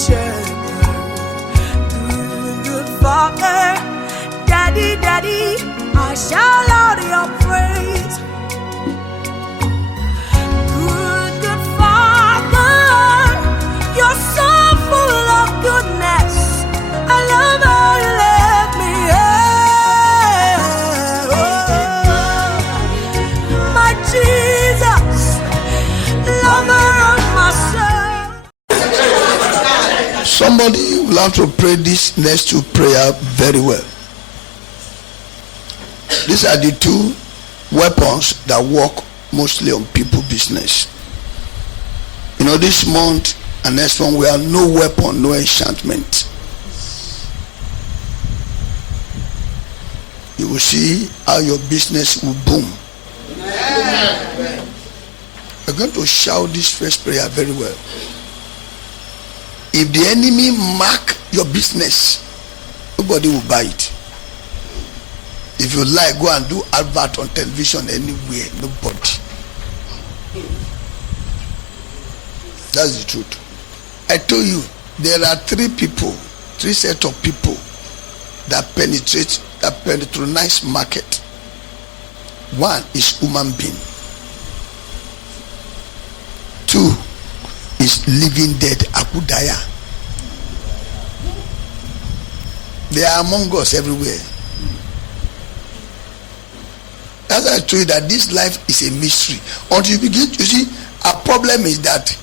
shepherd, good father, daddy, daddy, I shout out your praise. Good father, you're so full of goodness. I love how you let me. My Jesus, lover of my soul. Somebody will have to pray this next two prayer very well. These are the two weapons that work mostly on people business. You know, this month and next one we have no weapon, no enchantment. You will see how your business will boom. We're going to shout this first prayer very well. If the enemy mark your business, nobody will buy it. If you like, go and do advert on television anywhere, nobody. That's the truth. I told you, there are three set of people that patronize market. One is human being. Two is living dead, akudaya. They are among us everywhere. As I told you that this life is a mystery. Until you begin to see, our problem is that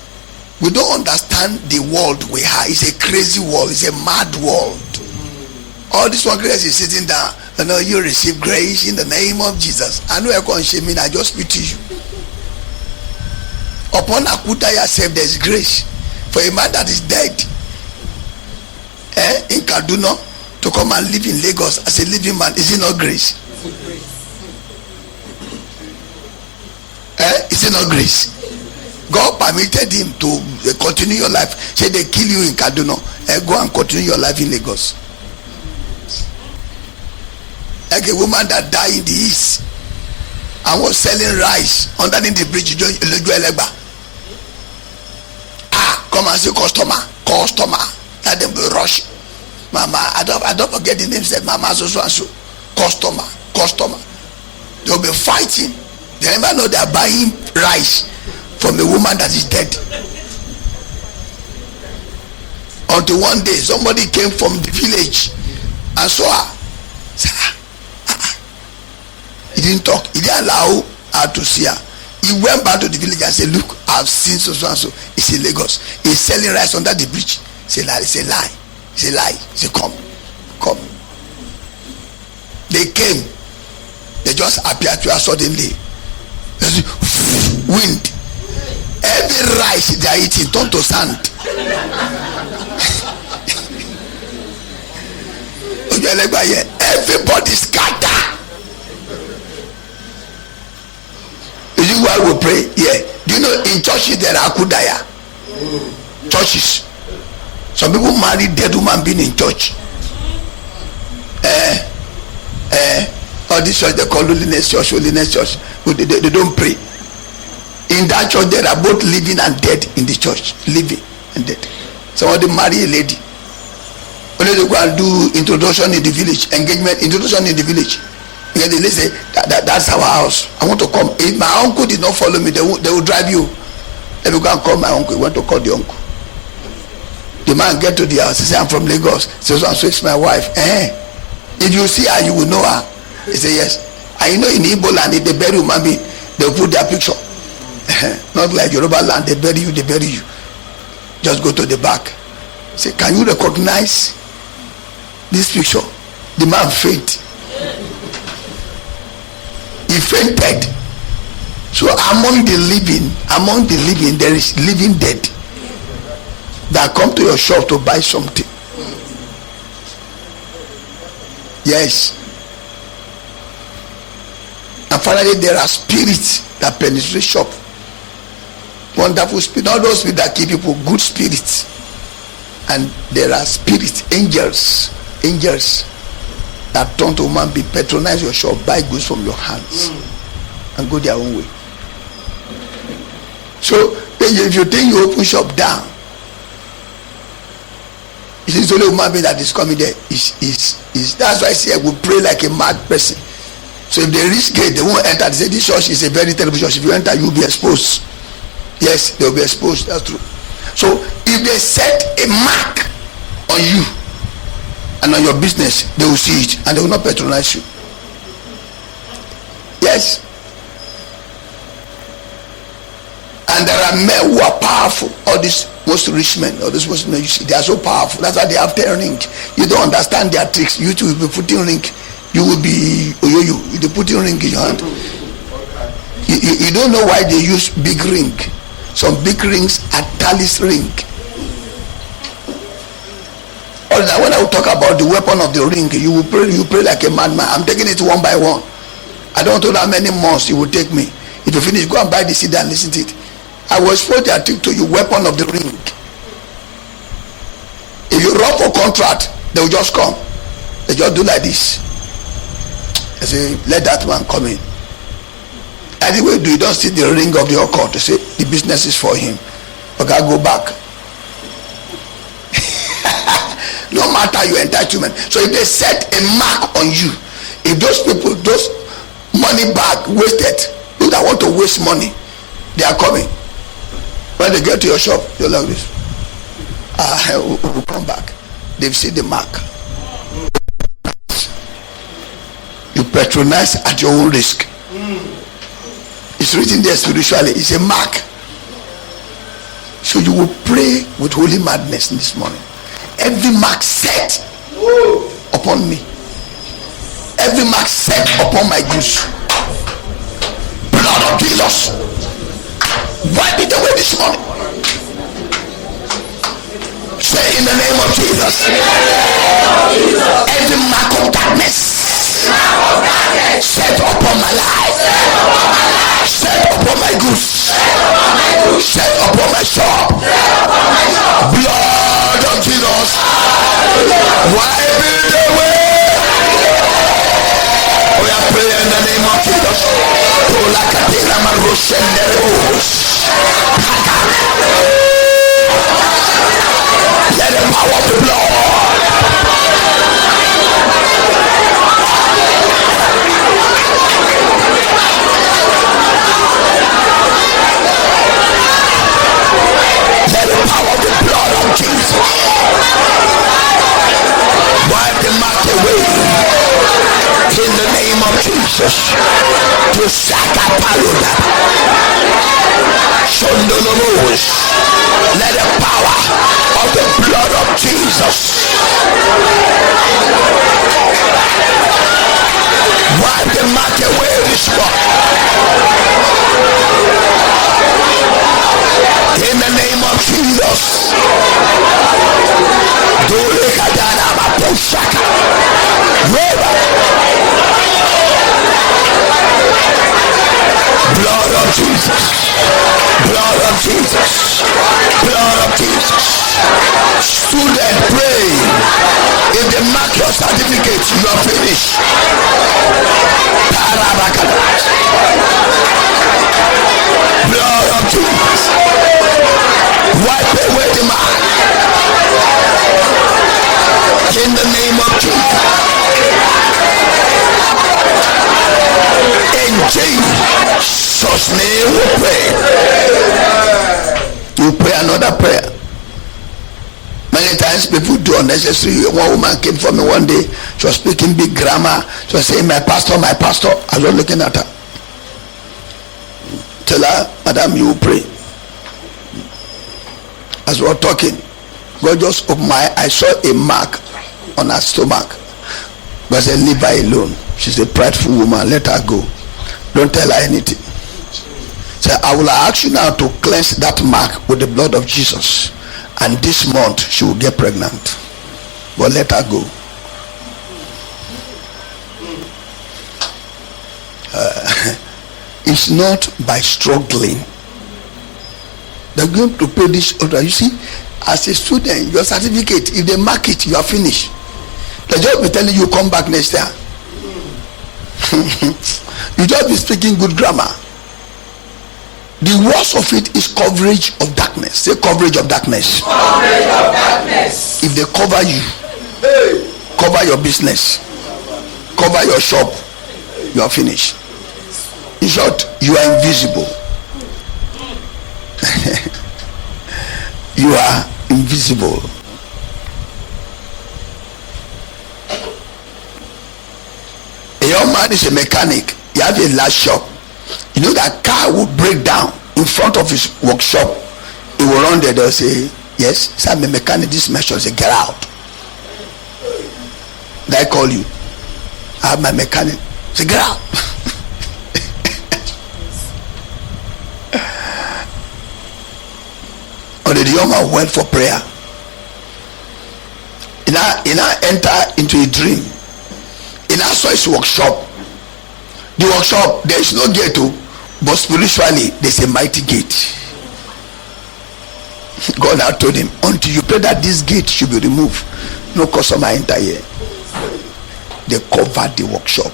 we don't understand the world we are. It's a crazy world. It's a mad world. All this one grace is sitting down. You know, you receive grace in the name of Jesus. I know I can't shame me. I just speak to you. Upon Akudaya self, there is grace for a man that is dead in Kaduna to come and live in Lagos as a living man. Is it not grace? Is it not grace? God permitted him to continue your life. Say they kill you in Kaduna, go and continue your life in Lagos. Like a woman that died in the east and was selling rice underneath the bridge. Come and see customer. Let them be rush. Mama, I don't forget the name. Said Mama so and so. Customer. They'll be fighting. They never know they are buying rice from a woman that is dead. Until one day somebody came from the village and saw her. Said, he didn't talk. He didn't allow her to see her. He went back to the village and said, look, I've seen so and so. It's in Lagos. He's selling rice under the bridge. It's a lie. It's a lie. It's a lie. He said, come. They came. They just appeared to her suddenly. Wind. Every rice they are eating turned to sand. Everybody scatter. Is it why we pray? Yeah. Do you know in churches there are akudaya? Churches. Some people marry dead woman being in church. All this church they call holiness church. They don't pray. In that church there are both living and dead in the church. Living and dead. Somebody marry a lady. When they go and do introduction in the village, introduction in the village. And they say that's our house. I want to come. If my uncle did not follow me, they will drive you. Let me go and call my uncle. He went to call the uncle. The man get to the house. He say, I'm from Lagos. So it's my wife. If you see her, you will know her. He say yes. And you know in Igbo land, if they bury human being, they put their picture. Not like Yoruba land, they bury you. Just go to the back. Say, can you recognize this picture? The man faint. He fainted. So among the living, there is living dead that come to your shop to buy something. Yes. And finally, there are spirits that penetrate shop. Wonderful spirit. All those spirits that keep people, good spirits. And there are spirits, angels that turn to human being, patronize your shop, buy goods from your hands, and go their own way. So if you think you open shop down, It's only human being that is coming there. That's why I say I will pray like a mad person. So if they reach gate, they won't enter. They say this church is a very terrible church. If you enter, you'll be exposed. Yes, they'll be exposed. That's true. So if they set a mark on you and on your business, they will see it and they will not patronize you. Yes. And there are men who are powerful. All these most rich men, all these most men, you see, they are so powerful. That's why they have 10 rings. You don't understand their tricks. You too will be putting ring. You will be you will put your ring in your hand. You don't know why they use big ring. Some big rings are tallis ring. Or now when I will talk about the weapon of the ring, you pray like a madman. I'm taking it one by one. I don't know how many months it will take me. If you finish, go and buy the CD and listen to it. I will expose their trick to you, weapon of the ring. If you run for contract, they will just come. They just do like this. I say, let that man come in. Anyway, you don't see the ring of the occult to say the business is for him. Okay, I go back. No matter your entitlement. So if they set a mark on you, if those people, those money bag wasted, those that want to waste money, they are coming. When they get to your shop, you're like this. We'll come back. They've seen the mark. You patronize at your own risk. It's written there spiritually. It's a mark. So you will pray with holy madness this morning. Every mark set upon me, every mark set upon my goods, blood of Jesus, wipe it away this morning. Say in the name of Jesus. Every mark of darkness set upon my life, set upon my goods, set upon my shop, blood of Jesus, wipe it away. We are praying in the name of Jesus. Let the power of the blood of Jesus wipe the mark away in the name of Jesus. To Sakapaluda Shondolomos, let the power of the blood of Jesus wipe the mark away this morning in the name of Jesus. Blood of Jesus, blood of Jesus, blood of Jesus. Student, pray. If they mark your certificate, you are finished. Blood of Jesus, wipe away the mark in the name of Jesus. In Jesus' name we pray. You pray another prayer. Many times people do unnecessary. One woman came for me one day. She was speaking big grammar. She was saying, my pastor, my pastor. I was looking at her. Tell her, madam, you pray. As we were talking, God just opened my eye. I saw a mark on her stomach. God said, leave her alone. She's a prideful woman. Let her go. Don't tell her anything. So I will ask you now to cleanse that mark with the blood of Jesus. And this month she will get pregnant. But let her go. It's not by struggling. They're going to pay this order. You see, as a student, your certificate, if they mark it, you are finished. They just be telling you come back next year. You just be speaking good grammar. The worst of it is coverage of darkness. Say coverage of darkness. Coverage of darkness. If they cover you, cover your business, cover your shop, you are finished. In short, you are invisible. You are invisible. A young man is a mechanic. He has a large shop. You know that car will break down in front of his workshop. He will run there. They'll say, yes, sir, I'm a mechanic. This measure. Say, get out. They call you. I have my mechanic. Say, get out. Or the young man went for prayer. He now enter into a dream. He now saw his workshop. The workshop, there is no gate to, but spiritually there's a mighty gate. God now told him, until you pray that this gate should be removed, no customer enter here. They covered the workshop.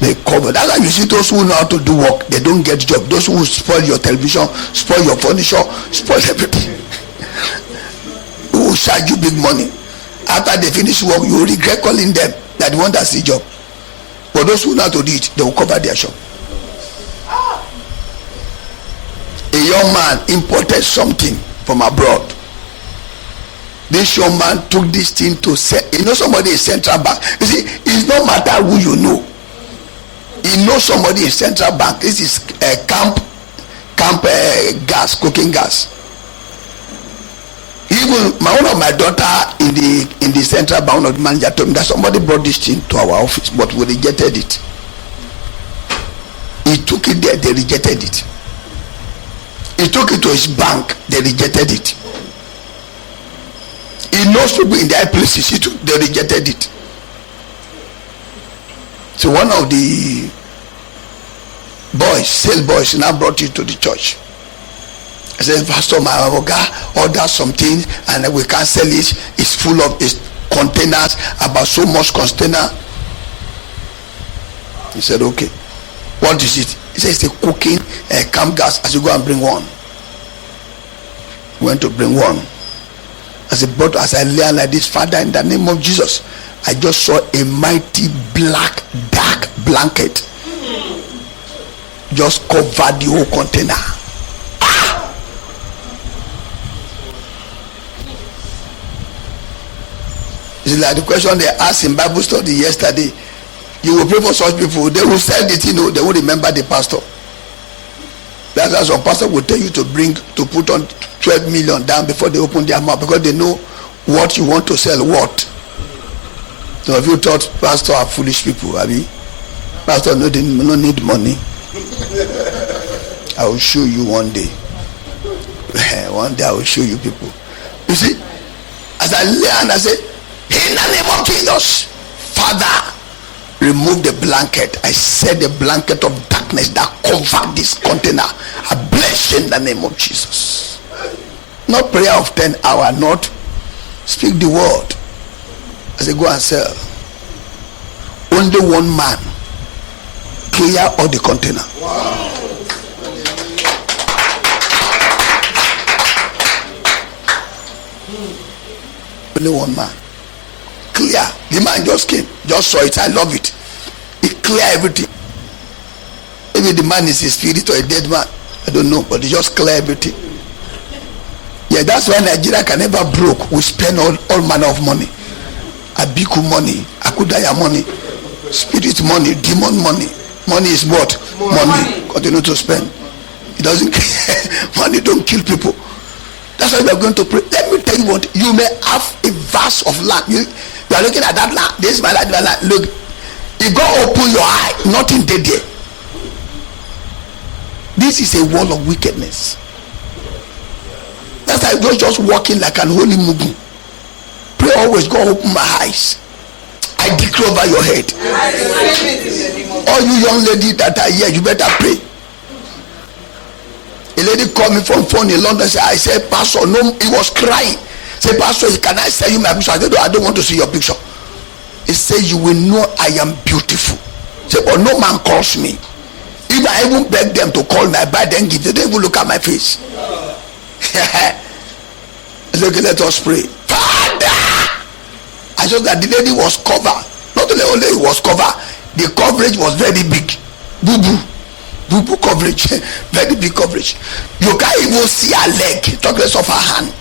They cover. That's why you see those who know how to do work, they don't get job. Those who spoil your television, spoil your furniture, spoil everything. Who will charge you big money. After they finish work, you will regret calling them that the one that's the job. But those who know how to do it, they will cover their shop. A young man imported something from abroad. This young man took this thing to sell. You know somebody in central bank. You see, it's no matter who you know. You know somebody in central bank. This is camp gas, cooking gas. Even one of my daughter in the central bank, one of the manager told me that somebody brought this thing to our office, but we rejected it. He took it there, they rejected it. He took it to his bank, they rejected it. He knows people in their places, they rejected it. So one of the sales boys now brought it to the church. I said, Pastor, my oga ordered some things and we can't sell it. It's full of containers, about so much container. He said, okay. What is it? He said, it's a cooking camp gas. I said, go and bring one. Went to bring one. As I lay like this, Father, in the name of Jesus, I just saw a mighty black dark blanket just covered the whole container. It's like the question they asked in Bible study yesterday. You will pray for such people, they will sell the thing, they will remember the pastor. That's why some pastor will tell you to put on 12 million down before they open their mouth, because they know what you want to sell, what. So if you thought pastor are foolish people, pastor no need money. I will show you one day. One day I will show you people. You see, as I lay and I say, in the name of Jesus, Father, remove the blanket. I said the blanket of darkness that covered this container. I bless you in the name of Jesus. Not prayer of 10 hours, not speak the word. I say, go and sell. Only one man clear all the container. Wow. Only one man clear. The man just came, just saw it. I love it. He clear everything. Maybe the man is a spirit or a dead man, I don't know, but he just clear everything. Yeah, that's why Nigeria can never broke. We spend all manner of money. Abiku money, Akudaya money, spirit money, demon money. Money is what? Money. Continue to spend. It doesn't money don't kill people. That's why we are going to pray. Let me tell you what, you may have a vast of land. You are looking at that land. This is my land, my land. Look, if God open your eye, nothing dead there. This is a wall of wickedness. That's why you're just walking like an holy mugu. Pray always, God open my eyes. I declare over your head. All you young ladies that are here, you better pray. A lady called me from phone in London. I said, Pastor, no, he was crying. Say, Pastor, can I send you my picture? I said, no, I don't want to see your picture. He said, you will know I am beautiful. Say, but no man calls me. If I even beg them to call me, I buy them gift, they don't even look at my face. Okay, let us pray. Father, I saw that the lady was covered. Not only it was covered, the coverage was very big. Boo coverage, very big coverage. You can't even see her leg, talk less of her hand,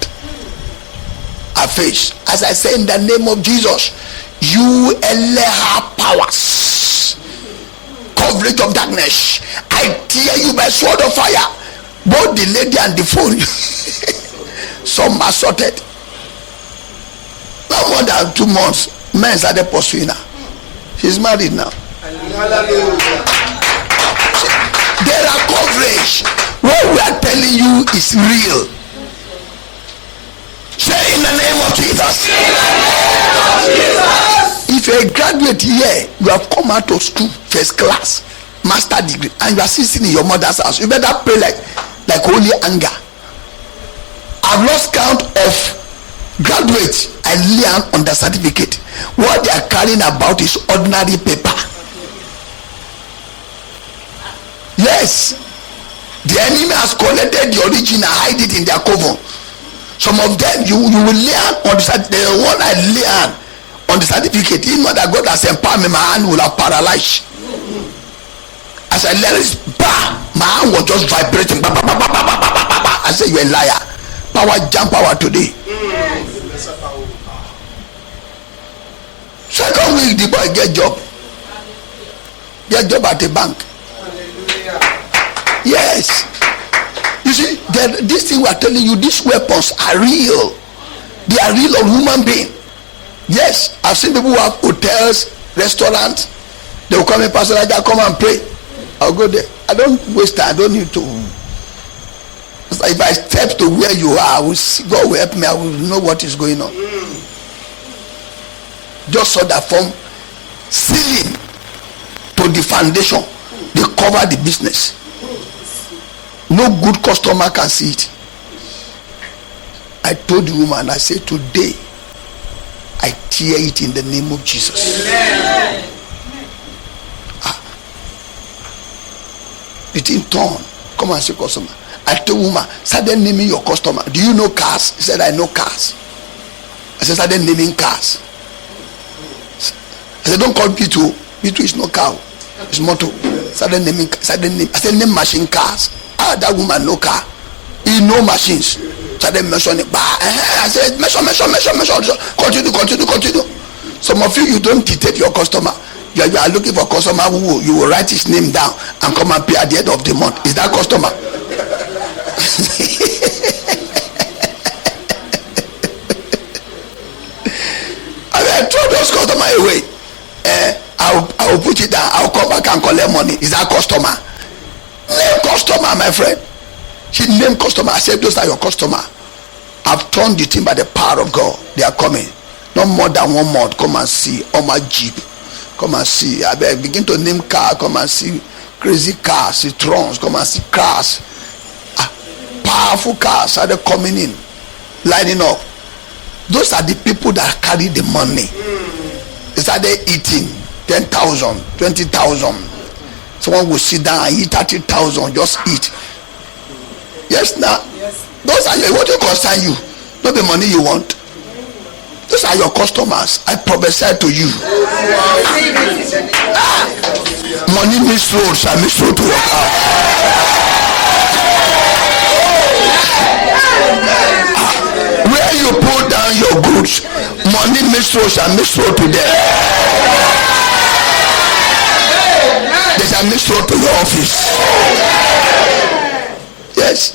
her face. As I say, in the name of Jesus, you Eleha powers, coverage of darkness, I tear you by sword of fire, both the lady and the phone. Some are sorted. No more than 2 months, men started pursuing her. She's married now. There are coverage. What we are telling you is real. Say in the name of Jesus. If you're a graduate here, you have come out of school, first class, master degree, and you are sitting in your mother's house, you better pray like holy anger. I've lost count of graduates I learn on the certificate. What they are carrying about is ordinary paper. Yes, the enemy has collected the original, hide it in their cover. Some of them you will learn on the one I learn on the certificate. Even though that God has empowered me, my hand will have paralyzed. As I learned it, my hand was just vibrating. I say, you're a liar. Power, jump power today. Second week, the boy get job at the bank. Yes, you see, this thing we are telling you, these weapons are real. They are real on human being. Yes, I've seen people who have hotels, restaurants. They will come in, Pastor Raja, come and pray. I'll go there. I don't waste time. I don't need to. If I step to where you are, I will see, God will help me. I will know what is going on. Just saw that from ceiling to the foundation, they cover the business. No good customer can see it. I told the woman, I said, today I tear it in the name of Jesus. The thing torn. Come and see customer. I told woman, started naming your customer. Do you know cars? He said, I know cars. I said, started naming cars. I said, don't call B2. B2 is no car. It's motor. Started naming. I said, name machine cars. That woman no car. He no machines. Started mentioning. I said, measure. Continue. Some of you don't detect your customer. You are looking for a customer who you will write his name down and come and pay at the end of the month. Is that customer? I throw those customers away. I will put it down. I'll come back and collect money. Is that customer? Name customer, my friend. She named customer. I said, those are your customer. I've turned the thing by the power of God. They are coming. No more than 1 month. Come and see. On my Jeep. Come and see. I begin to name car. Come and see. Crazy cars. Citrons. Come and see cars. Powerful cars started coming in. Lining up. Those are the people that carry the money. They started eating 10,000, 20,000. Someone will sit down and eat 30,000, just eat. Yes, now. Yes. Those are your, what you concern you. Not the money you want. Those are your customers. I prophesy to you. Money misroad shall misroad to work out. Where you put down your goods, money misroad shall misroad to them. They shall misroad to your office. Yes.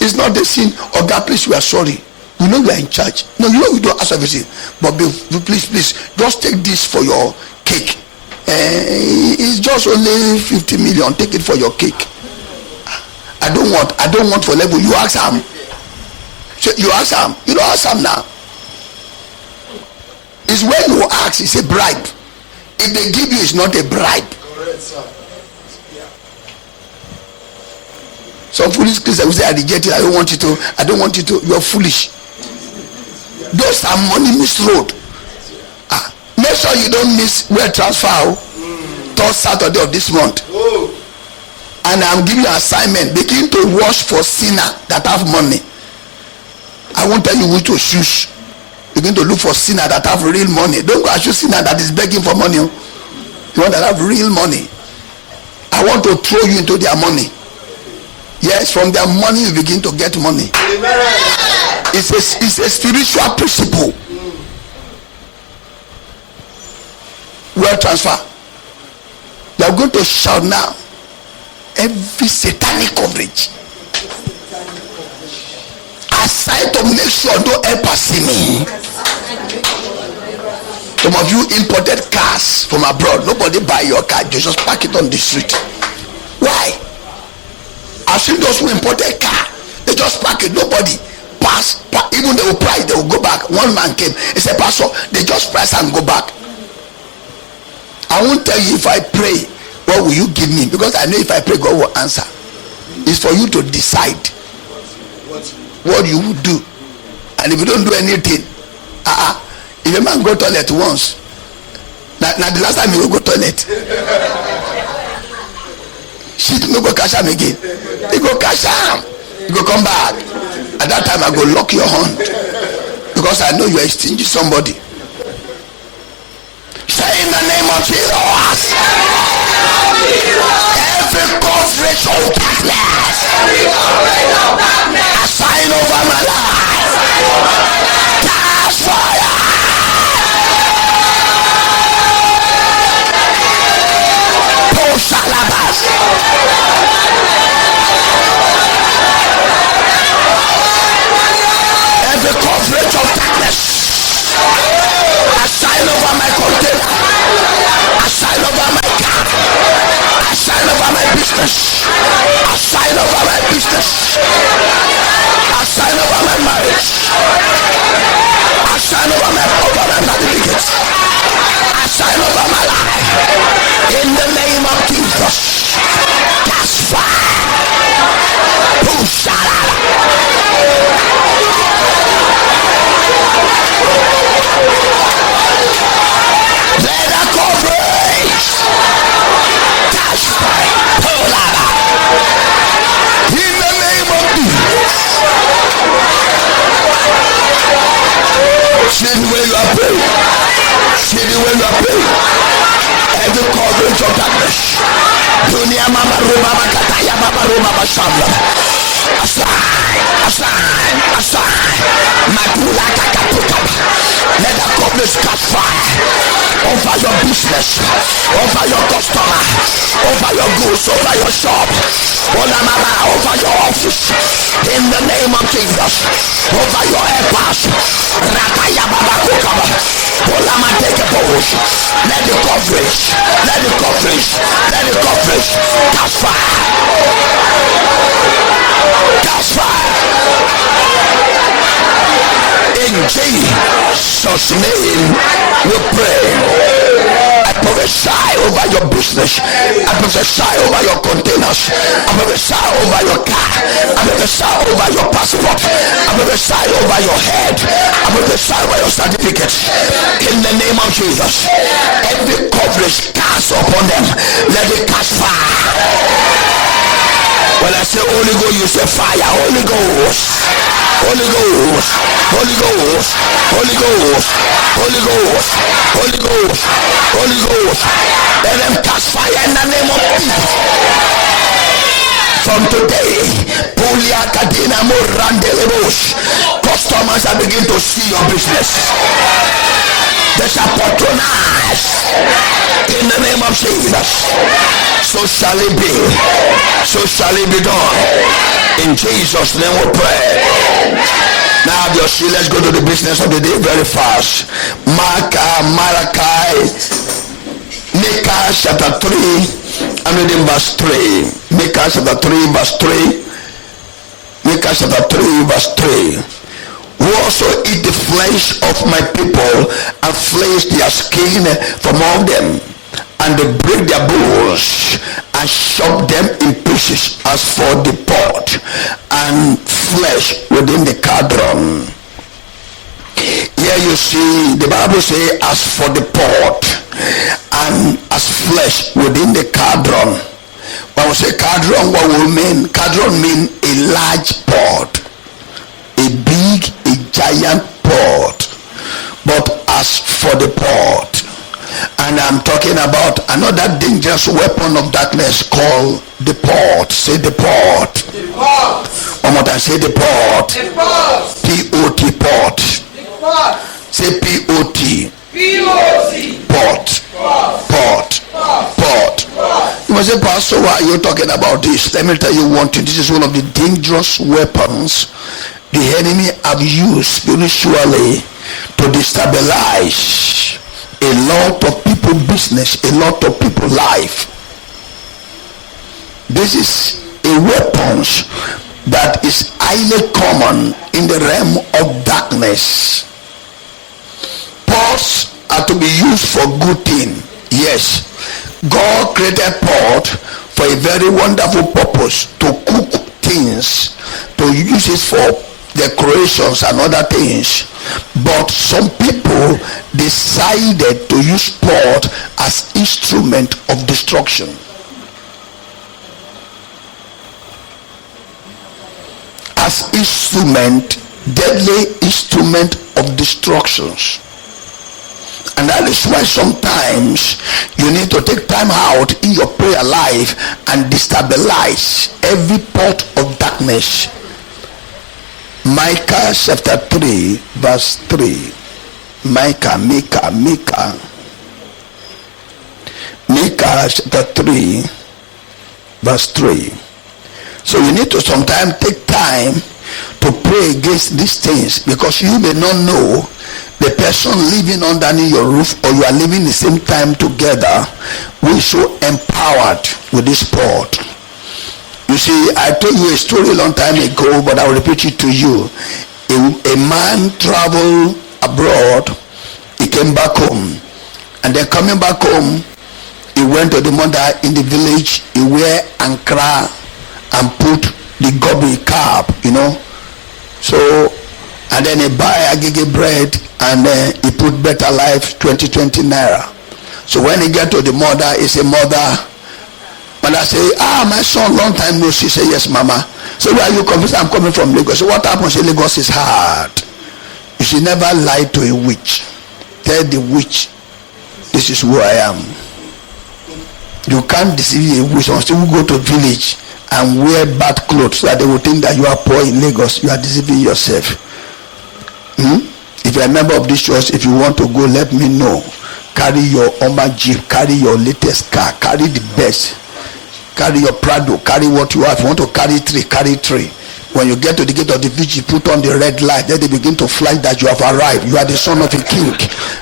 It's not the sin of that place. We are sorry. You know you are in charge. No, you know we don't ask everything. But please, just take this for your cake. It's just only 50 million. Take it for your cake. I don't want for level. You ask him. You ask him. You don't ask him now. It's when you ask. It's a bribe. If they give you, it's not a bribe. Some foolish Christians will say, I reject it. I don't want you to. You are foolish. Those are money misroad. Make sure you don't miss well transfer. Third Saturday of this month. And I'm giving you an assignment. Begin to watch for sinner that have money. I won't tell you which to choose. Begin to look for sinner that have real money. Don't go and choose sinner that is begging for money. You want that have real money. I want to throw you into their money. Yes, from their money you begin to get money. It's a spiritual principle. Wealth transfer. You are going to shout now. Every satanic coverage. Aside to make sure don't ever see me. Some of you imported cars from abroad. Nobody buy your car. You just park it on the street. Why? I've seen those who imported car. They just park it. Nobody pass. Even they will price. They will go back. One man came. He said, Pastor, they just price and go back. I won't tell you if I pray, what will you give me? Because I know if I pray, God will answer. It's for you to decide what you will do. And if you don't do anything, if a man go toilet once, now the last time he will go toilet, shit no go cash him again. He go cash him. He go come back. At that time I go lock your hand, because I know you are stingy somebody. Say in the name of Jesus. Every coverage of darkness, a sign over my life, cast fire. Post alabas. Every coverage of darkness, a sign over my container, a sign over my car, a sign over my business, a sign over my business, a sign over my marriage, a sign over my certificates, a sign over my life. In the name of Jesus, cast fire. Push let the coverage catch fire. Pull out. In the name of Jesus. See the way you are praying. See the way you are praying. Every coverage of darkness. Dunia mama ruma makataya mama ruma mashamla. Aside. Madula kakapuka. Let the coverage catch fire over your business, over your customer, over your goods, over your shop, over your office. In the name of Jesus, over your airpass. Rakaya baba kukaba. Take a pose. Let the coverage catch fire. Catch fire. In Jesus' name we pray. I prophesy over your business. I prophesy over your containers. I prophesy over your car. I prophesy over your passport. I prophesy over your head. I prophesy over your certificates. In the name of Jesus, every coverage cast upon them, let it catch fire. When I say Holy Ghost, you say fire. Holy Ghost. Holy Ghost, Holy Ghost, Holy Ghost, Holy Ghost, Holy Ghost, Holy Ghost. Let them catch fire in the name of Jesus. From today, Pulia Kadina Morandelebos, customers are beginning to see your business. They shall patronize in the name of Jesus. So shall it be. So shall it be done. In Jesus' name we pray. Now have your seat. Let's go to the business of the day very fast. Malachi, Micah chapter 3. I'm reading verse 3. Micah chapter 3 verse 3. Micah chapter 3 verse 3. Who also eat the flesh of my people and flesh their skin from all them, and they break their bones and chop them in pieces as for the pot and flesh within the cauldron. Here you see the Bible say as for the pot and as flesh within the cauldron. When we say cadron, what will mean? Cadron mean a large pot, a big, a giant pot. But as for the pot, and I'm talking about another dangerous weapon of darkness called the pot. Say the pot. The pot. One more time, say the pot. The pot. P-O-T, pot. The pot. Say P-O-T. P-O-T. Pot. Pot. Pot. You must say, Pastor, why are you talking about this? Let me tell you one thing. This is one of the dangerous weapons the enemy have used spiritually to destabilize a lot of people business, a lot of people life. This is a weapon that is highly common in the realm of darkness. Pots are to be used for good thing. Yes, God created pot for a very wonderful purpose, to cook things, to use it for decorations and other things. But some people decided to use pot as instrument of destruction. As instrument, deadly instrument of destructions. And that is why sometimes you need to take time out in your prayer life and destabilize every pot of darkness. Micah chapter 3 verse 3. Micah chapter 3 verse 3. So you need to sometimes take time to pray against these things, because you may not know the person living underneath your roof, or you are living the same time together, who is so empowered with this pot. You see, I told you a story a long time ago, but I will repeat it to you. A man traveled abroad, he came back home, and then coming back home, he went to the mother in the village. He wear ankara and put the gobi cap, so, and then he buy agege bread, and he put Better Life 20 naira. So when he get to the mother, he say, mother say, my son, long time no see. Say, yes, mama. So where are you coming? I'm coming from Lagos. So what happens? Say, Lagos is hard. You should never lie to a witch. Tell the witch, this is who I am. You can't deceive a witch until you go to village and wear bad clothes so that they will think that you are poor in Lagos. You are deceiving yourself. If you're a member of this church, if you want to go, let me know. Carry your Oma Jeep, carry your latest car, carry the best, carry your Prado, carry what you have. If you want to carry three, carry three. When you get to the gate of the vigil, put on the red light. Then they begin to flash that you have arrived. You are the son of a king.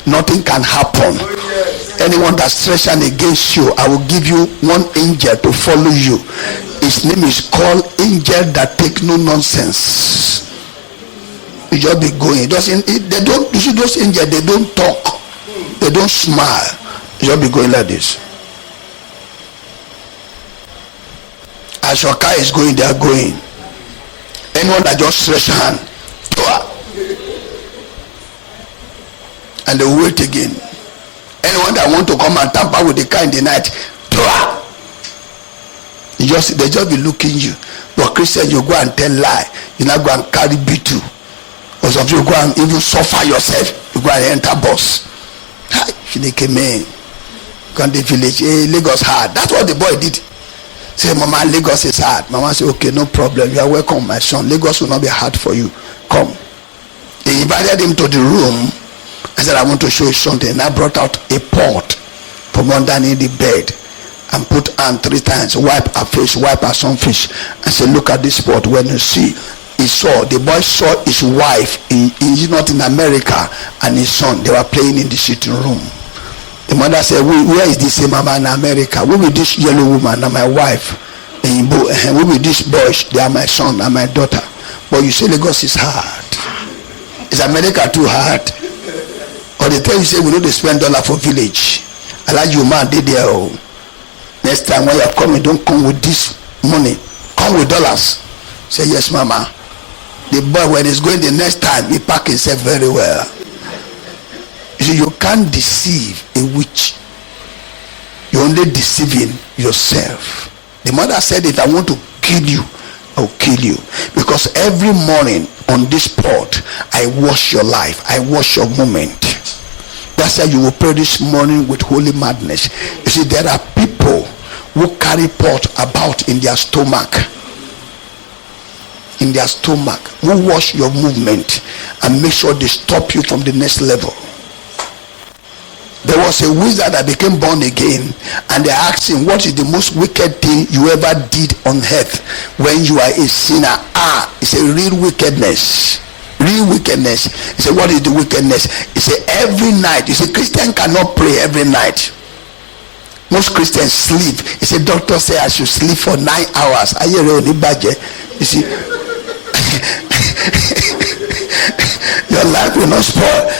Nothing can happen. Anyone that stretches against you, I will give you one angel to follow you. His name is called Angel That Take No Nonsense. You just be going. They don't. You see those angels? They don't talk. They don't smile. You just be going like this. As your car is going, they are going. Anyone that just stretch hand, and they wait again. Anyone that want to come and tamper with the car in the night, they just be looking you. But Christian, you go and tell lie. You not go and carry B2. Or some you go and even suffer yourself. You go and enter bus. Hi, man. Go to the village. Hey, Lagos hard. That's what the boy did. Say, Mama, Lagos is hard. Mama say, okay, no problem. You are welcome, my son. Lagos will not be hard for you. Come. They invited him to the room. I said, I want to show you something. And I brought out a pot from underneath the bed and put on 3 times. Wipe her face, wipe her son face. I said, look at this pot. When you see, the boy saw his wife, he's not in America, and his son, they were playing in the sitting room. The mother said, where is this mama in America? Who with this yellow woman and my wife? And who with these boys? They are my son and my daughter. But you say Lagos is hard. Is America too hard? Or they tell you, say, we need to spend $1 for village. I like you, man, they there. Oh. Next time when you are coming, don't come with this money. Come with dollars. Say, yes, mama. The boy, when he's going the next time, he pack himself very well. You see, you can't deceive a witch. You're only deceiving yourself. The mother said, if I want to kill you, I'll kill you. Because every morning on this pot, I wash your life. I wash your moment. That's why you will pray this morning with holy madness. You see, there are people who carry pot about in their stomach. In their stomach. Who wash your movement and make sure they stop you from the next level. There was a wizard that became born again, and they asked him, what is the most wicked thing you ever did on earth when you are a sinner? It's a real wickedness. Real wickedness. He said, what is the wickedness? He said, every night. He said, Christian cannot pray every night. Most Christians sleep. He said, doctor say I should sleep for 9 hours. You see, your life will not spoil.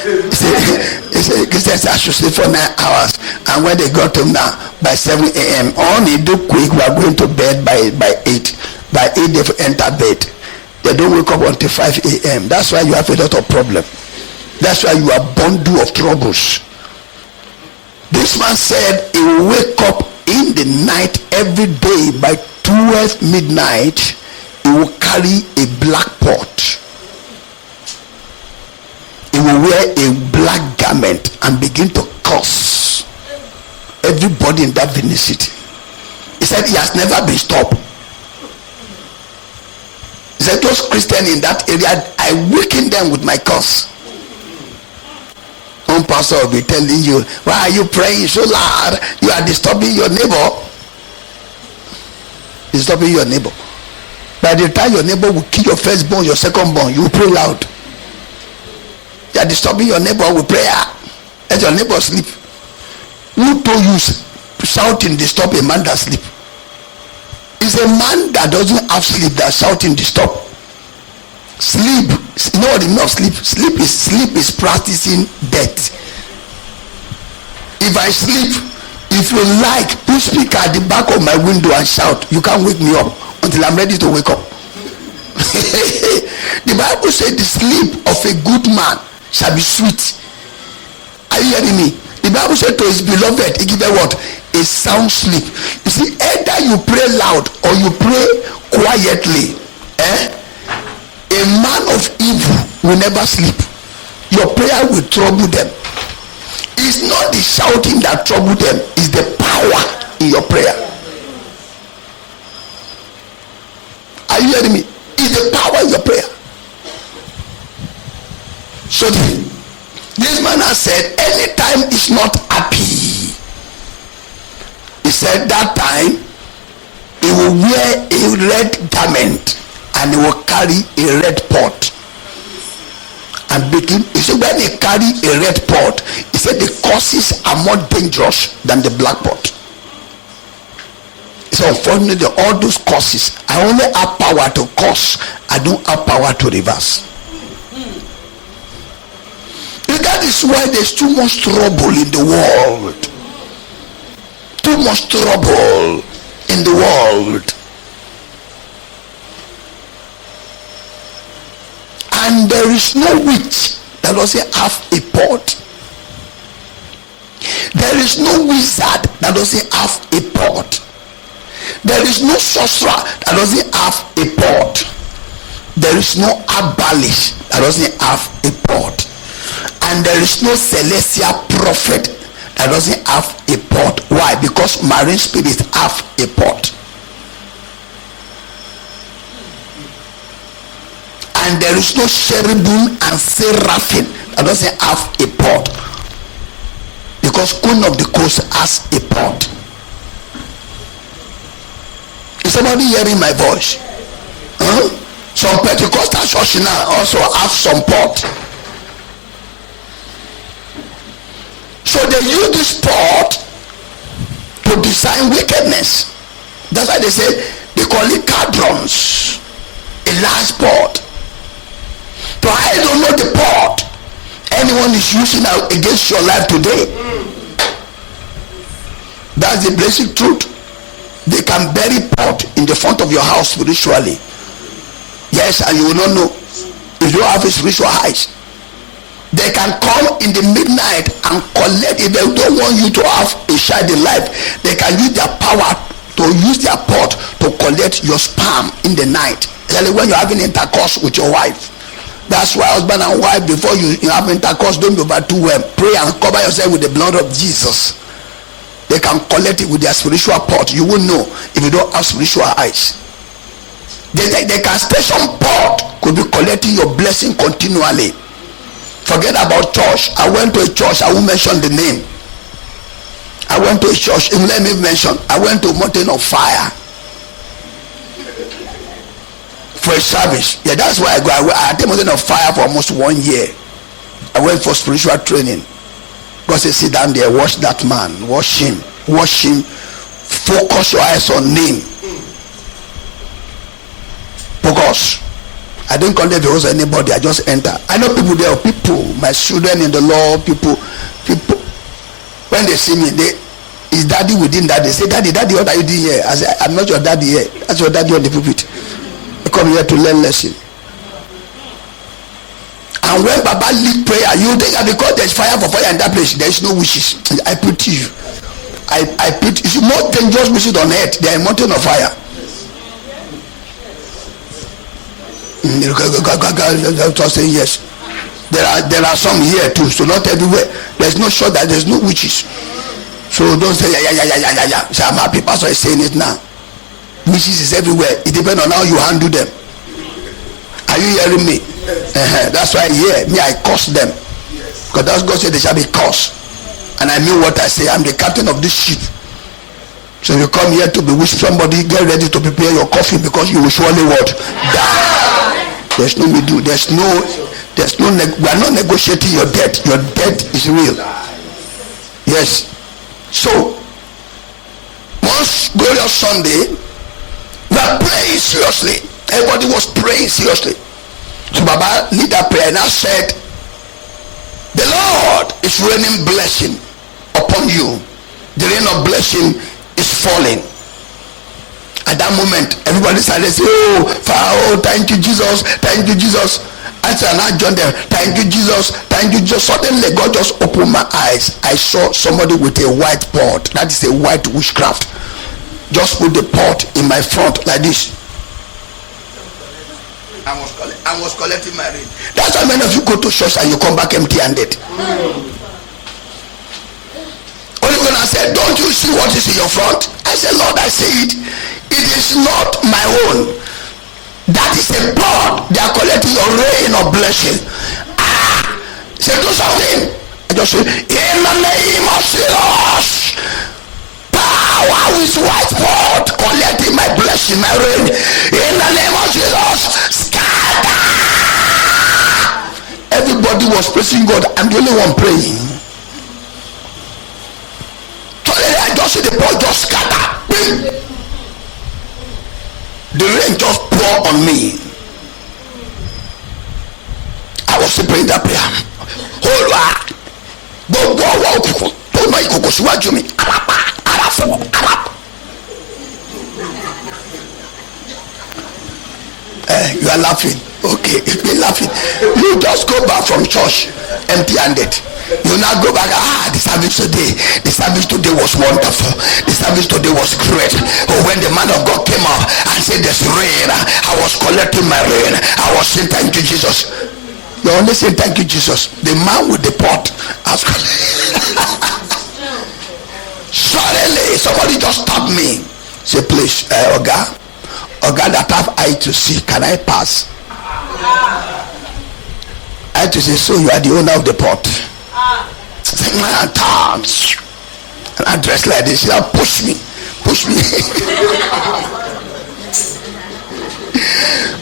He said, Christians I should sleep for 9 hours. And when they got him now, by 7 a.m., only do quick, we are going to bed by 8. By 8, they enter bed. They don't wake up until 5 a.m. That's why you have a lot of problem. That's why you are bundle of troubles. This man said he will wake up in the night every day by 12 midnight. He will carry a black pot. He will wear a black garment and begin to curse everybody in that Venice city. He said he has never been stopped. He said those Christians in that area, I weaken them with my curse. One pastor will be telling you, why are you praying so loud? You are disturbing your neighbor. Disturbing your neighbor. By the time your neighbor will kill your firstborn, your secondborn, you will pray loud. You are disturbing your neighbor with prayer. Let your neighbor sleep. Who told you shouting disturb a man that sleep? It's a man that doesn't have sleep that shouting disturb. Sleep, you know what the meaning of sleep? Sleep is practicing death. If I sleep, if you like, you speak at the back of my window and shout, you can't wake me up until I'm ready to wake up. The Bible said the sleep of a good man shall be sweet. Are you hearing me? The Bible said to his beloved, he gave a what? A sound sleep. You see, either you pray loud or you pray quietly. A man of evil will never sleep. Your prayer will trouble them. It's not the shouting that trouble them, it's the power in your prayer. Are you hearing me? It's the power in your prayer. So this man has said, anytime he's not happy, he said that time he will wear a red garment and he will carry a red pot and begin. He said when he carry a red pot, he said the curses are more dangerous than the black pot. So unfortunately, all those curses, I only have power to curse, I don't have power to reverse. That is why there's too much trouble in the world. Too much trouble in the world. And there is no witch that doesn't have a pot. There is no wizard that doesn't have a pot. There is no sorcerer that doesn't have a pot. There is no herbalist that doesn't have a pot. And there is no celestial prophet that doesn't have a pot. Why? Because marine spirits have a pot. And there is no cherubim and seraphim that doesn't have a pot. Because Queen of the Coast has a pot. Is somebody hearing my voice? Some Pentecostal church now also have some pot. So they use this pot to design wickedness. That's why they say they call it cadrons, a large pot. So I don't know the pot anyone is using against your life today. That's the basic truth. They can bury pot in the front of your house spiritually. Yes, and you will not know if you have a spiritual eyes. They can come in the midnight and collect. If they don't want you to have a child in life, they can use their power to use their pot to collect your sperm in the night, especially when you're having intercourse with your wife. That's why husband and wife, before you have intercourse, don't be over too well. Pray and cover yourself with the blood of Jesus. They can collect it with their spiritual pot. You won't know if you don't have spiritual eyes. The castration pot could be collecting your blessing continually. Forget about church. I went to a church, I won't mention the name. I went to a church, let me mention, I went to Mountain of Fire for a service. Yeah, that's why I go. I attended Mountain of Fire for almost 1 year. I went for spiritual training. God said, sit down there, watch that man, watch him, focus your eyes on him. Focus. I didn't come there because of anybody, I just enter. I know people there, my children in the Lord, people, when they see me, is daddy within that? They say, daddy, what are you doing here? I say, I'm not your daddy here. That's your daddy on the pulpit. I come here to learn lesson. And when Baba lead prayer, you think that because there's fire for fire in that place, there is no wishes. I pity you. I pity you. More dangerous wishes on earth. They are a mountain of fire. Just saying yes. There are some here too, so not everywhere. There's no shot that there's no witches. So don't say yeah. So I'm happy pastor is saying it now. Witches is everywhere. It depends on how you handle them. Are you hearing me? That's why I curse them. Because that's God said they shall be cursed. And I mean what I say. I'm the captain of this ship. So you come here to bewitch somebody, get ready to prepare your coffee, because you will surely what? Die. There's no we do. There's no we are not negotiating your debt. Your debt is real. Yes. So one glorious Sunday, we are praying seriously. Everybody was praying seriously. So Baba lead that prayer and I said, the Lord is raining blessing upon you. The rain of blessing is falling. At that moment, everybody started saying, oh, thank you, Jesus, thank you, Jesus. I said, and I joined them, thank you, Jesus, thank you, Jesus. Suddenly, God just opened my eyes. I saw somebody with a white pot. That is a white witchcraft. Just put the pot in my front like this. I was collecting my rain. That's why many of you go to church and you come back empty-handed. Only when I said, don't you see what is in your front? I said, Lord, I see it. It is not my own. That is a pot. They are collecting your rain of blessing. Say, do something. I just say, in the name of Jesus, power is white pot collecting my blessing, my rain. In the name of Jesus, scatter. Everybody was praising God. I'm the only one praying. I just see the pot just scatter. The rain just pour on me. I was praying that prayer. Hold on. You are laughing. Okay, be laughing. You just go back from church empty-handed. You now go back. The service today was wonderful. The service today was great. Oh, when the man of God came out and said there's rain, I was collecting my rain. I was saying thank you, Jesus. You only say thank you, Jesus. The man with the pot has suddenly somebody just stopped me. Say, please, Oga that have eye to see, can I pass? I had to say, so you are the owner of the pot. And I dress like this. Now push me.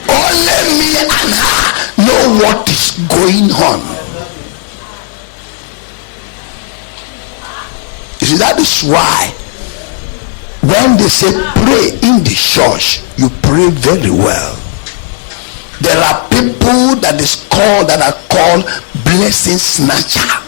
Only me and her know what is going on. You see, that is why when they say pray in the church, you pray very well. There are people that are called blessing snatcher,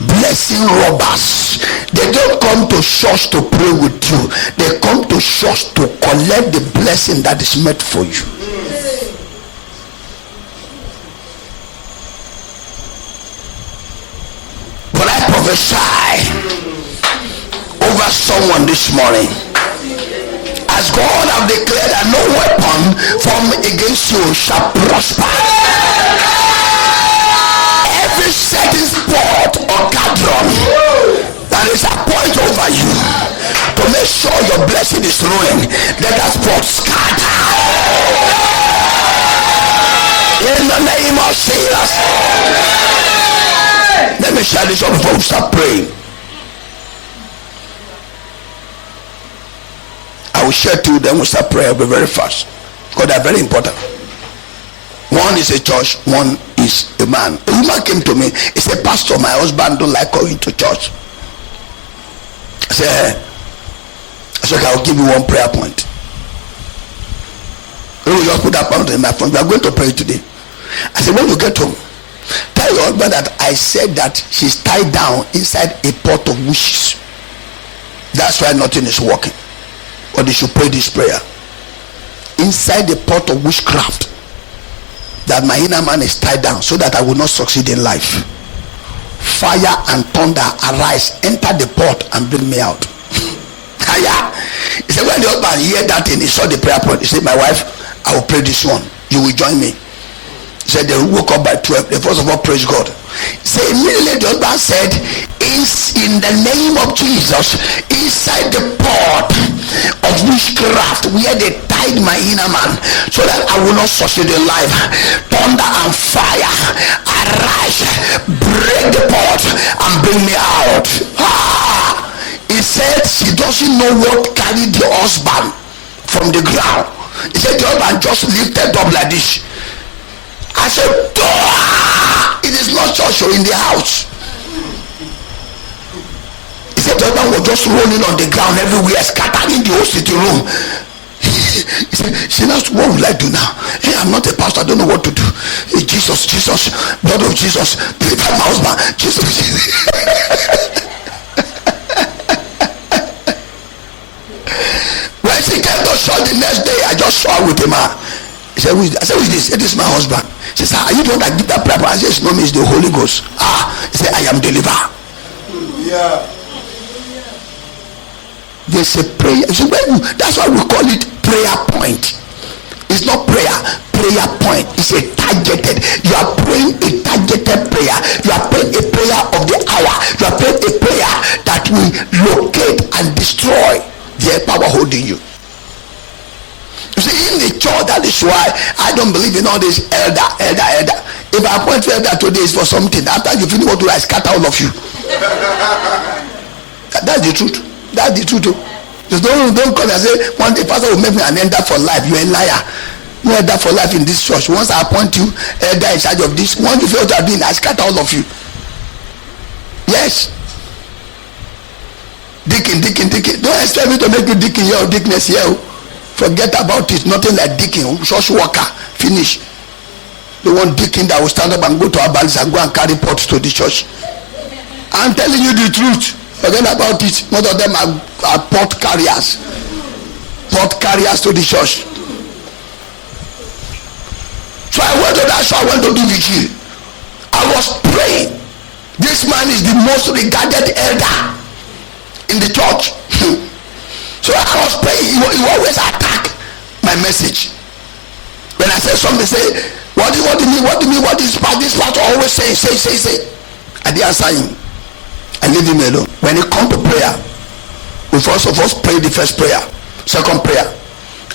blessing robbers. They don't come to church to pray with you. They come to church to collect the blessing that is meant for you. But I prophesy over someone this morning. As God have declared that no weapon formed against you shall prosper. Every setting spot or gathering that is appointed over you to make sure your blessing is ruined, let that spot scatter. In the name of Jesus. Let me share this up before we start praying. I will share two, then we'll start praying. I'll be very fast because they're very important. One is a church, one is a man. A woman came to me. He said, Pastor, my husband don't like going to church. I said, I'll give you one prayer point. We will just put that point in my phone. We are going to pray today. I said, when you get home, tell your husband that I said that she's tied down inside a pot of wishes. That's why nothing is working. Or they should pray this prayer. Inside the pot of witchcraft, that my inner man is tied down so that I will not succeed in life. Fire and thunder arise, enter the pot and bring me out. He said, when the husband heard that thing, he saw the prayer point. He said, my wife, I will pray this one. You will join me. He said they woke up by 12. They first of all praise God. He said immediately the husband said, in the name of Jesus, inside the pot of witchcraft where they tied my inner man so that I will not succeed in life, thunder and fire arise, break the pot and bring me out. He said she doesn't know what carried the husband from the ground. He said the husband just lifted up like this. I said, it is not church or in the house. He said the husband was just rolling on the ground everywhere, scattering the whole sitting room. He said, she knows what will I do now? Hey, I'm not a pastor, I don't know what to do. Hey, Jesus, blood of Jesus, deliver my husband. Jesus. When she came to church the next day, I just saw her with a man. He said, who is this? I said, who is this? He said, this is my husband. She said, are you the one that give that prayer? I said, it's not me, it's the Holy Ghost. He said, I am delivered. Yeah. There's a prayer. So that's why we call it prayer point. It's not prayer point. It's a targeted. You are praying a targeted prayer. You are praying a prayer of the hour. You are praying a prayer that will locate and destroy the power holding you. You see, in the church, that is why I don't believe in all this elder. If I appoint you elder today, it's for something. After you finish what do I scatter all of you. That's the truth. That's the truth. Just don't come and say one day pastor will make me an elder for life. You're a liar. No elder for life in this church. Once I appoint you elder in charge of this, once you feel what you are doing, I scatter all of you. Yes. Deacon. Don't expect me to make you deacon here or deaconess here. Forget about it. Nothing like deacon. Church worker. Finish. The one deacon that will stand up and go to our balance and go and carry pots to the church. I'm telling you the truth. Forget about it. Most of them are pot carriers. Pot carriers to the church. So I went to that church. I went to do vigil. I was praying. This man is the most regarded elder in the church. So I was praying. He always attack my message. When I say something, say, what do you mean? What do you mean? What is this pastor always say? I didn't answer him. I leave him alone. When it comes to prayer, we first of all pray the first prayer. Second prayer,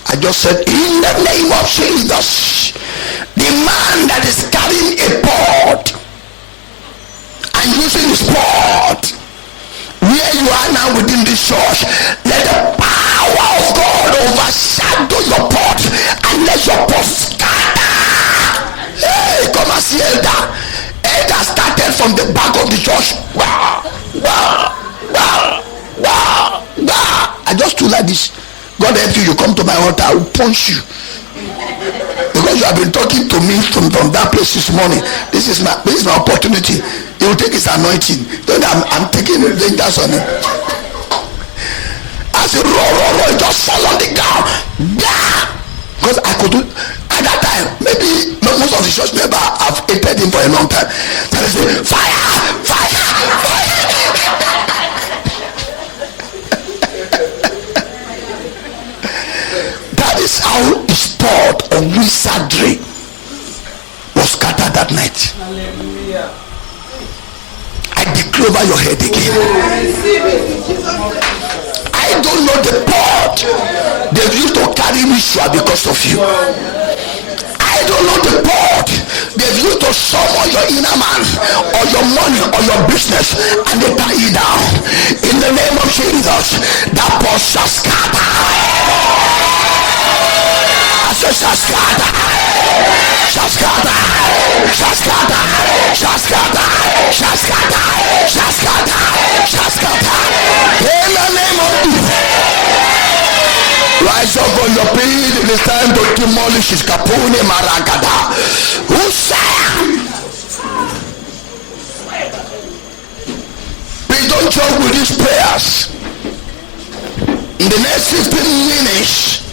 I just said, in the name of Jesus, the man that is carrying a pot and using his pot, where you are now within this church, let the power of God overshadow your pot and let your pot scatter. Hey, come and see elder. Elder started from the back of the church. Wow. I just do like this. God help you, you come to my altar, I will punch you. Because you have been talking to me from that place this morning. This is my opportunity. He will take his anointing. Then I'm taking the dangers on him. As he roll, just fall on the ground. Because I could do at that time, maybe most of the church members have hated him for a long time. So they say, fire. pot of wizardry was scattered that night. Hallelujah. I declare over your head again. I don't know the pot they used to carry ritual because of you. I don't know the pot they've used to summon your inner man or your money or your business, and they tie you down. In the name of Jesus, that pot shall scatter. I said shall scatter. Shall scatter. Shall scatter. Shall scatter. Shall scatter. Shall scatter. Shall scatter. In the name of Jesus. Rise up on your feet. It is time to demolish his kapune maragada. Please don't joke with these prayers. In the next 15 minutes,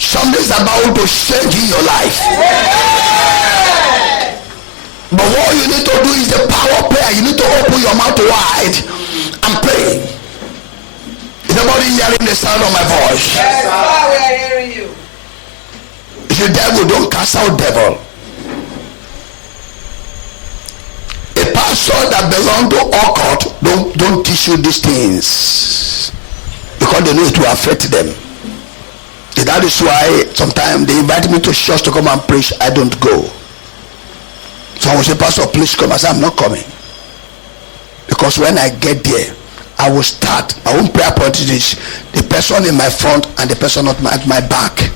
something's about to change in your life. But what you need to do is the power of prayer. You need to open your mouth wide and pray. Is nobody hearing the sound of my voice? Yes, sir, we are hearing you. If the devil, don't cast out devil. A pastor that belongs to occult don't teach you these things because they know it will affect them. That is why sometimes they invite me to church to come and preach. I don't go. So I will say, Pastor, please come. I say, I'm not coming. Because when I get there, I will start. My own prayer point is the person in my front and the person at my back.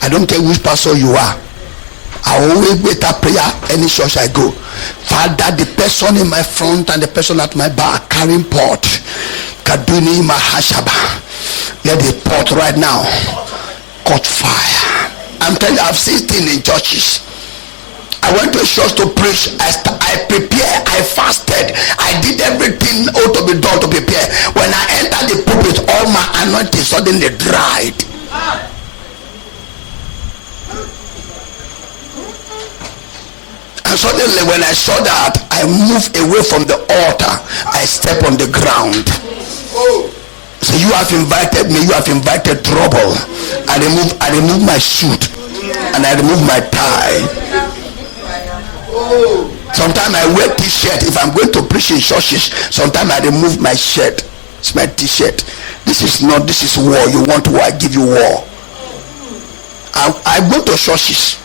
I don't care which pastor you are. I always wait a prayer any church I go. Father, the person in my front and the person at my back carrying pot. Kaduni Mahashaba. Let the pot right now caught fire. I'm telling you, I've seen things in churches. I went to a church to preach. I prepared, I fasted, I did everything ought to be done to prepare. When I entered the pulpit, all my anointing suddenly dried. And suddenly when I saw that, I moved away from the altar. I stepped on the ground. So you have invited me, you have invited trouble. I remove my suit and I remove my tie. Sometimes I wear t-shirt. If I'm going to preach in churches, sometimes I remove my shirt. It's my t-shirt. This is war. You want war, I give you war. I go to churches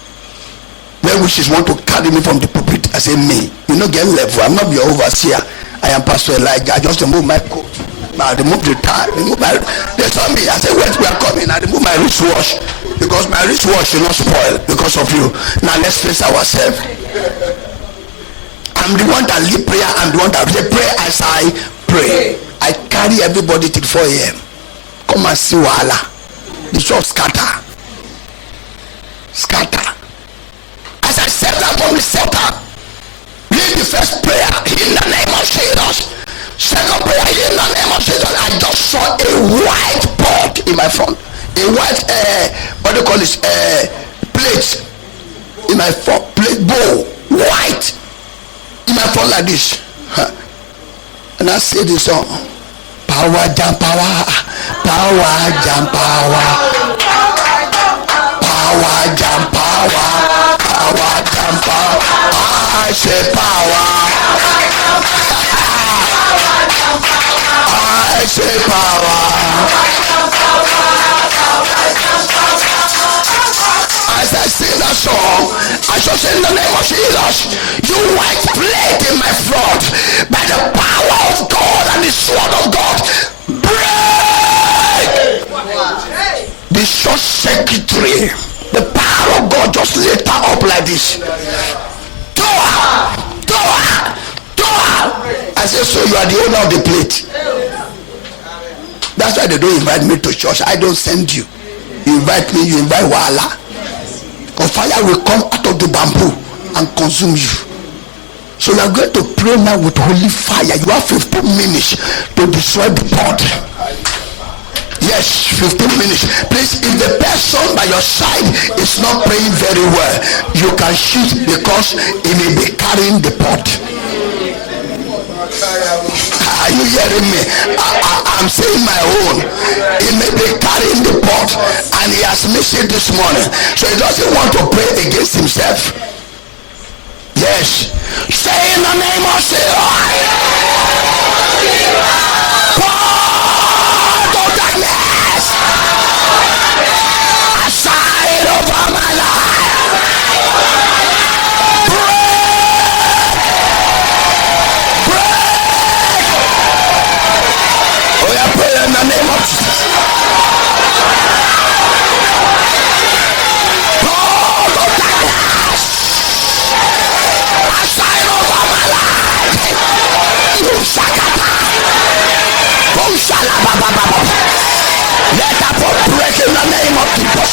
where wishes want to carry me from the pulpit. I say, me, you know, get level. I'm not your overseer. I am Pastor Elijah. I just remove my coat. I remove the tie. They saw me. I said, wait, we are coming. I remove my wristwatch because my wristwatch should not spoil because of you. Now let's face ourselves. I'm the one that lead prayer. I'm the one that pray as I pray. I carry everybody till 4 a.m. Come and see Wala. The church scatter. As I set up on the setup, read the first prayer in the name of Jesus. Second prayer in the name of Jesus. I just saw a white pot in my front. A white what do you call this? Plate in my front. Plate bowl. White in my front like this. And I say this song. Power jam power. Power jam power. Power jam power. Power jam power. I say power. I say power. As I sing that song, I just say in the name of Jesus, you white plate in my front, by the power of God and the sword of God, break! The church secretary, the power of God just lift her up like this. Toa! I say, so you are the owner of the plate. That's why they don't invite me to church. I don't send you. You invite me, you invite Wala. Or fire will come out of the bamboo and consume you. So you are going to pray now with holy fire. You have 15 minutes to destroy the pot. Yes, 15 minutes. Please, if the person by your side is not praying very well, you can shoot because he may be carrying the pot. Are you hearing me? I'm saying my own. He may be carrying the pot and he has missed it this morning. So he doesn't want to pray against himself. Yes. Say in the name of Jesus. Pot of darkness. Aside over my life. Oh, yeah, pray in the name of Jesus. God of darkness, aside over my life. You shakata. Oh, shalabababa. Let that break in the name of Jesus.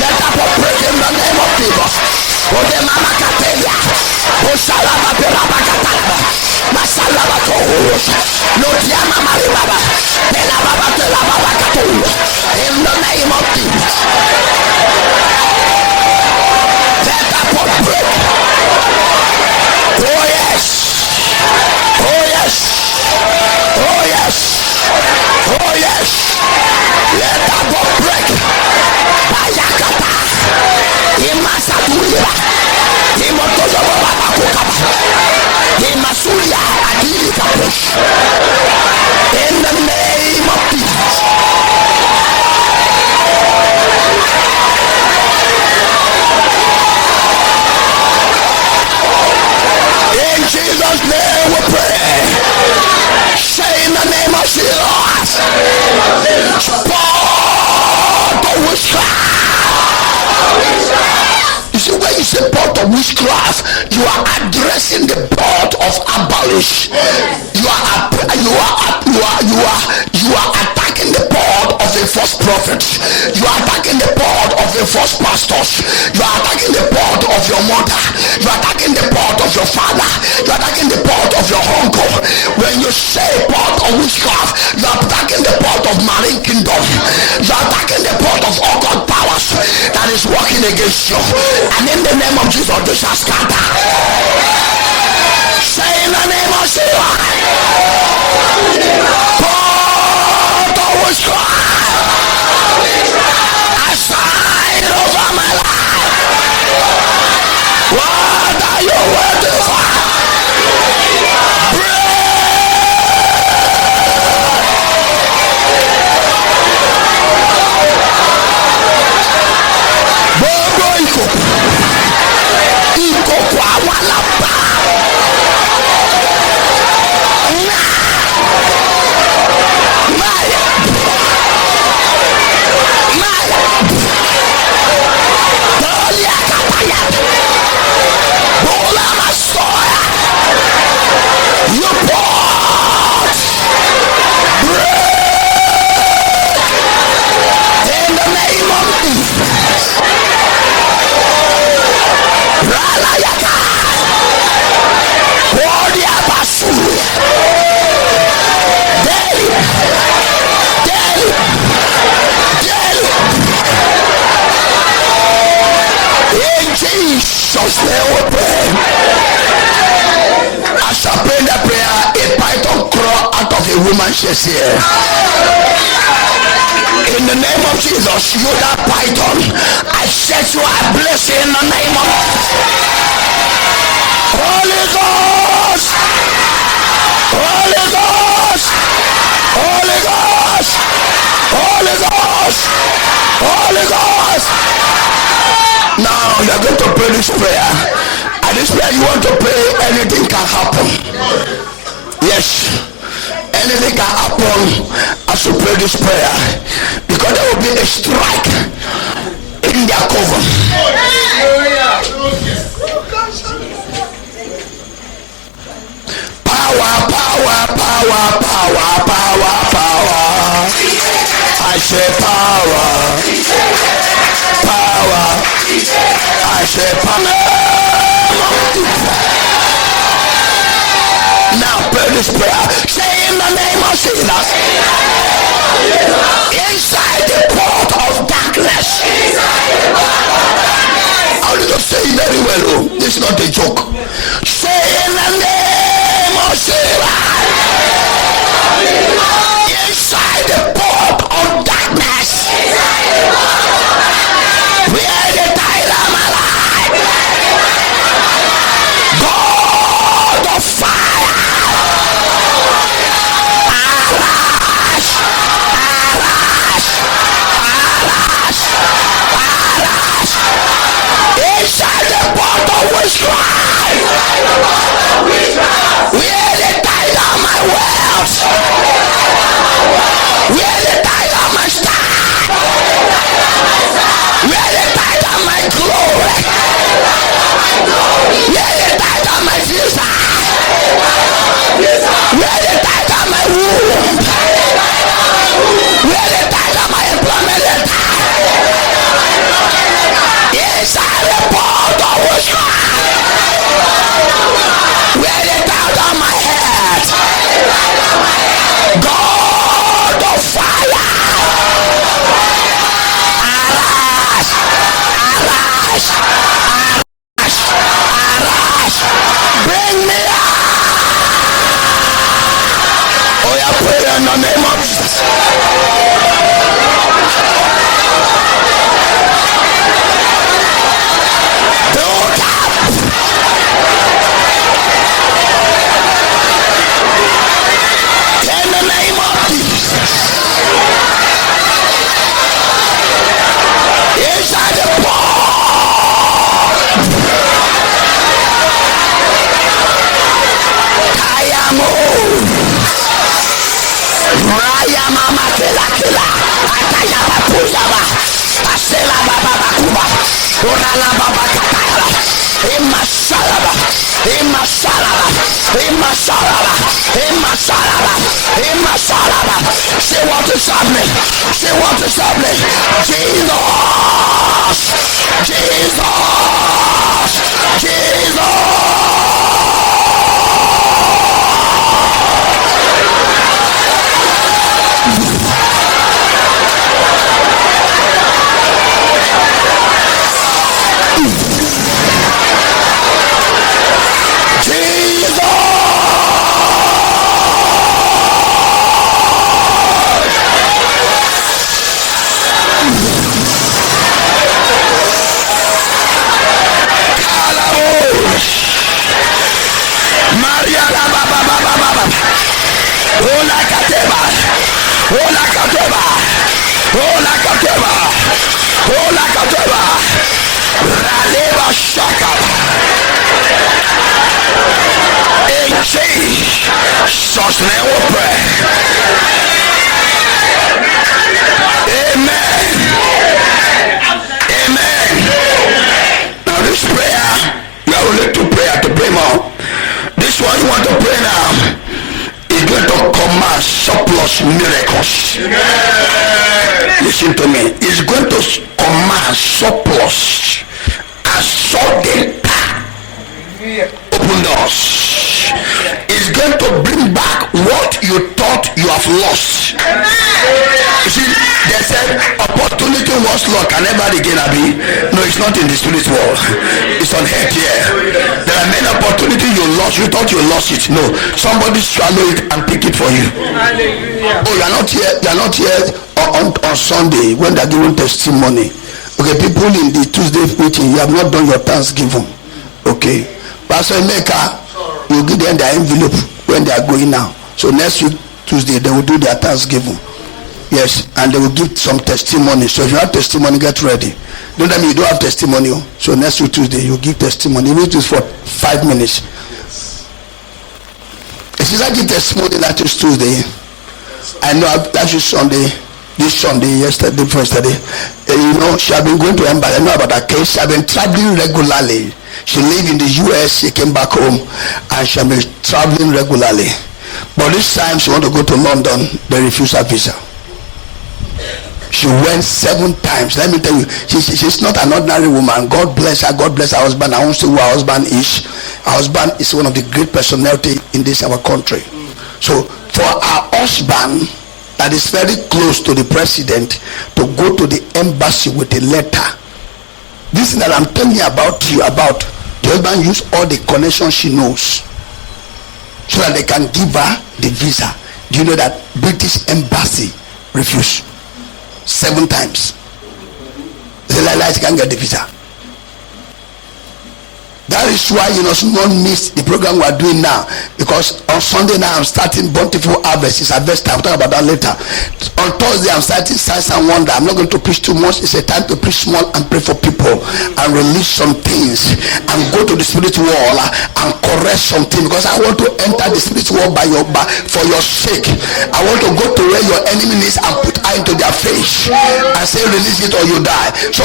Let that break in the name of Jesus. Oh, the mama katelia. Oh, shalabababa. Masalaba tohus. No diama maribaba. Telababa telababa katohus. In the name of Jesus. Let that break. Oh yes. Oh yes. Oh yes. Oh yes. Let that break. Bayakata. Imasatuya. Imotozoba bakukaba. Imasuya adili kapush. In the name of Jesus. In Jesus' name we pray. Say in the name of Jesus. Sport of witchcraft. You see, when you say pot of witchcraft, you are addressing the pot of abolish. You are attacking the pot of the false prophets. You are attacking the pot of the false pastors. You are attacking the pot of your mother. You are attacking the pot of your father. You are attacking the pot of your uncle. When you say pot of witchcraft, you are attacking the pot of marine kingdom. You are attacking the pot of occult powers that is working against you. And in the name of Jesus, they shall scatter. Say in the name of Jesus. God always cry. Aside over my life. What are you waiting for? Jesus' name we pray. As I pray the prayer, a python crawl out of a woman's chest here. In the name of Jesus, you that python, I set you ablaze in the name of Holy Ghost. Holy Ghost. Holy Ghost. Holy Ghost. Holy Ghost. Now you are going to pray this prayer. At this prayer you want to pray, anything can happen. Yes, anything can happen as you pray this prayer, because there will be a strike in their cover. Power, power, power, power, power, power. I say power. Power. I say power. Now pray this prayer. Say in the name of Jesus. Inside the port of darkness. I want you to say it very well. Oh, this is not a joke. Say in the name of Jesus. inside the port of darkness, where the time I'm alive, God of fire, arise, arise, arise, arise, inside the port of witchcraft, where the time of my wealth, where the time of my star, where the time of my glory, where the time of my visa, where the time of my womb, where the time of my employment letter, inside the port of witchcraft, where the time of my head, God of fire, arise, arise, arise, arise, bring me out. Oh, yeah, pray in the name of Jesus. Build up. In the name of Jesus. Inside the ball. Kayamo. Raya mama kila kila. Ataya papuzaba. Asela baba bakuba. Urala baba kataya. Imasalaba. Imasalaba. Imasalaba. Imasalaba. Imasalaba. She wants to stop me. She wants to stop me. Jesus. Jesus. Jesus. In Jesus' name we pray. Amen. Amen. Now this prayer, you are only to prayer to pray more. This one you want to pray now is going to command surplus miracles. Listen to me. It's going to command surplus and sudden open doors. It's going to bring back what you thought you have lost. You see, they said opportunity once lost can never again be. No, it's not in the spirit world. It's on earth here. There are many opportunities you lost. You thought you lost it. No, somebody swallow it and pick it for you. Oh, you are not here. You are not here on Sunday when they are giving testimony. Okay, people in the Tuesday meeting, you have not done your thanksgiving. Okay, Pastor Emeka, you give them the envelope when they are going now. So next week Tuesday they will do their thanksgiving. Yes, and they will give some testimony. So if you have testimony, get ready. Don't tell me you don't have testimony. So next week Tuesday you give testimony. Even if it's for 5 minutes. If you give testimony that is Tuesday, I know that is Sunday. This Sunday, yesterday, you know, she had been going to embassy. I know about her case. She had been traveling regularly. She lived in the US. She came back home, and she had been traveling regularly. But this time, she wanted to go to London. They refused her visa. She went 7 times. Let me tell you, she's not an ordinary woman. God bless her. God bless her husband. I won't say who her husband is. Her husband is one of the great personality in this our country. So for our husband that is very close to the president to go to the embassy with a letter, this thing that I'm telling you about, the husband use all the connections she knows so that they can give her the visa. Do you know that British embassy refused 7 times? They said, like, can't get the visa. That is why you must not miss the program we are doing now, because on Sunday now I'm starting Bountiful Harvest. It's harvest time. I'll talk about that later. On Thursday I'm starting Signs and Wonder. I'm not going to preach too much. It's a time to preach small and pray for people and release some things and go to the spirit world and correct something, because I want to enter the spirit world for your sake. I want to go to where your enemy is and put eye into their face and say, release it or you die. So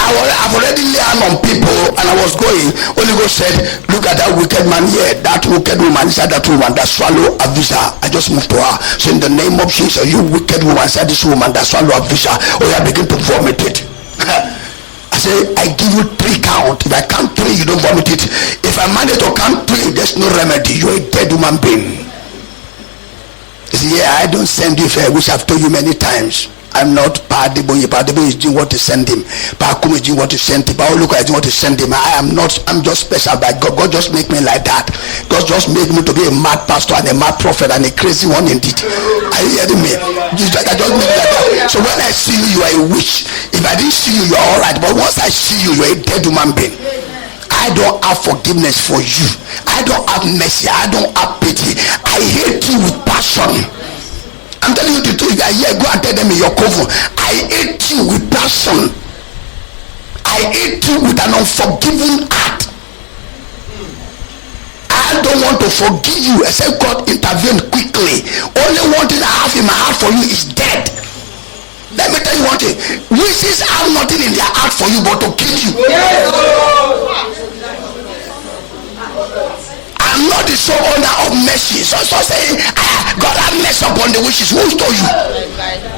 I've already learned on people, and I was going. Holy Ghost said, look at that wicked man here, that wicked woman. He said, that woman that swallow a visa. I just moved to her. So in the name of Jesus, you wicked woman, said this woman that swallow a visa, oh yeah, begin to vomit it. I say, I give you 3 count. If I count 3, you don't vomit it. If I manage to count 3, there's no remedy. You're a dead human being. He said, yeah, I don't send you fair, which I've told you many times. I'm not Padebo. Padebo is doing what to send him. Pakum is doing what to send him. Paoluka is doing what to send him. I am not. I'm just special by God. God just make me like that. God just made me to be a mad pastor and a mad prophet and a crazy one indeed. Are you hearing me? I just made me like that. So when I see you, you are a witch. If I didn't see you, you are alright. But once I see you, you are a dead human being. I don't have forgiveness for you. I don't have mercy. I don't have pity. I hate you with passion. I'm telling you the truth. I hear, go and tell them in your coven. I hate you with passion. I hate you with an unforgiving heart. I don't want to forgive you except God intervene quickly. Only one thing I have in my heart for you is dead. Let me tell you one thing. Witches have nothing in their heart for you but to kill you. I'm not the sole owner of mercy. So saying, God have mercy upon the wishes. Who told you?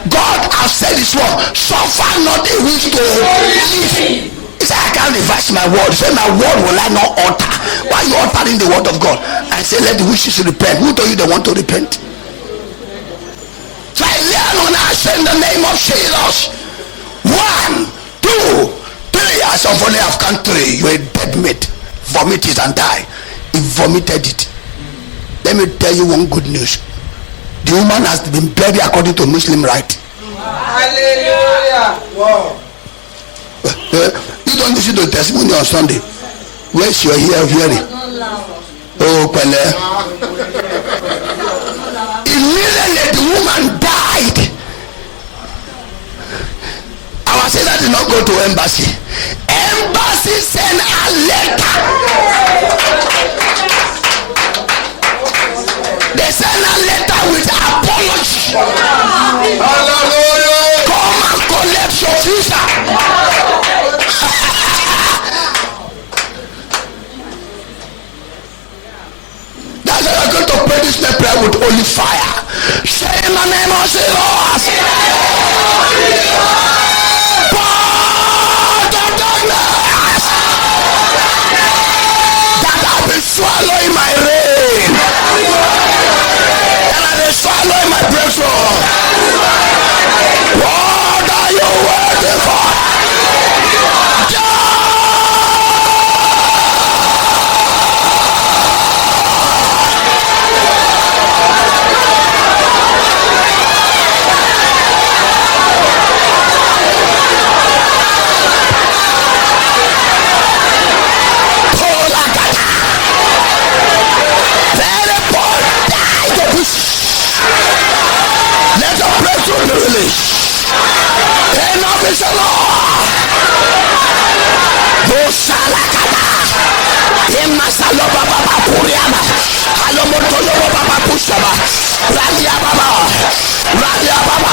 God has said this one. Suffer not a wish to live. He said, I can't reverse my word. He said, my word will I not alter. Why are you altering the word of God? I say, let the wishes repent. Who told you they want to repent? So I learn on us in the name of Jesus. 1, 2, 3. I saw only have country. You're a dead mate. Vomit it and die. He vomited it. Let me tell you one good news. The woman has been buried according to Muslim rite. Hallelujah. Wow. You don't listen to the testimony on Sunday. Where's your hearing? Oh, Pele. Immediately the woman died. Our sister did not go to embassy. Embassy sent a letter. They send a letter with apology. Hallelujah. Come and collect your visa. That's why I'm going to pray this prayer with holy fire. Say in the name of Jesus. Part of darkness that have been swallowing my rain. Swallowing my breakthrough. What are you waiting for? Let the breakthrough be released. Enough is the Lord. Bosalakata. Imasalo baba puriama. Alomoto yobo baba pushaba. Radia baba. Radia baba.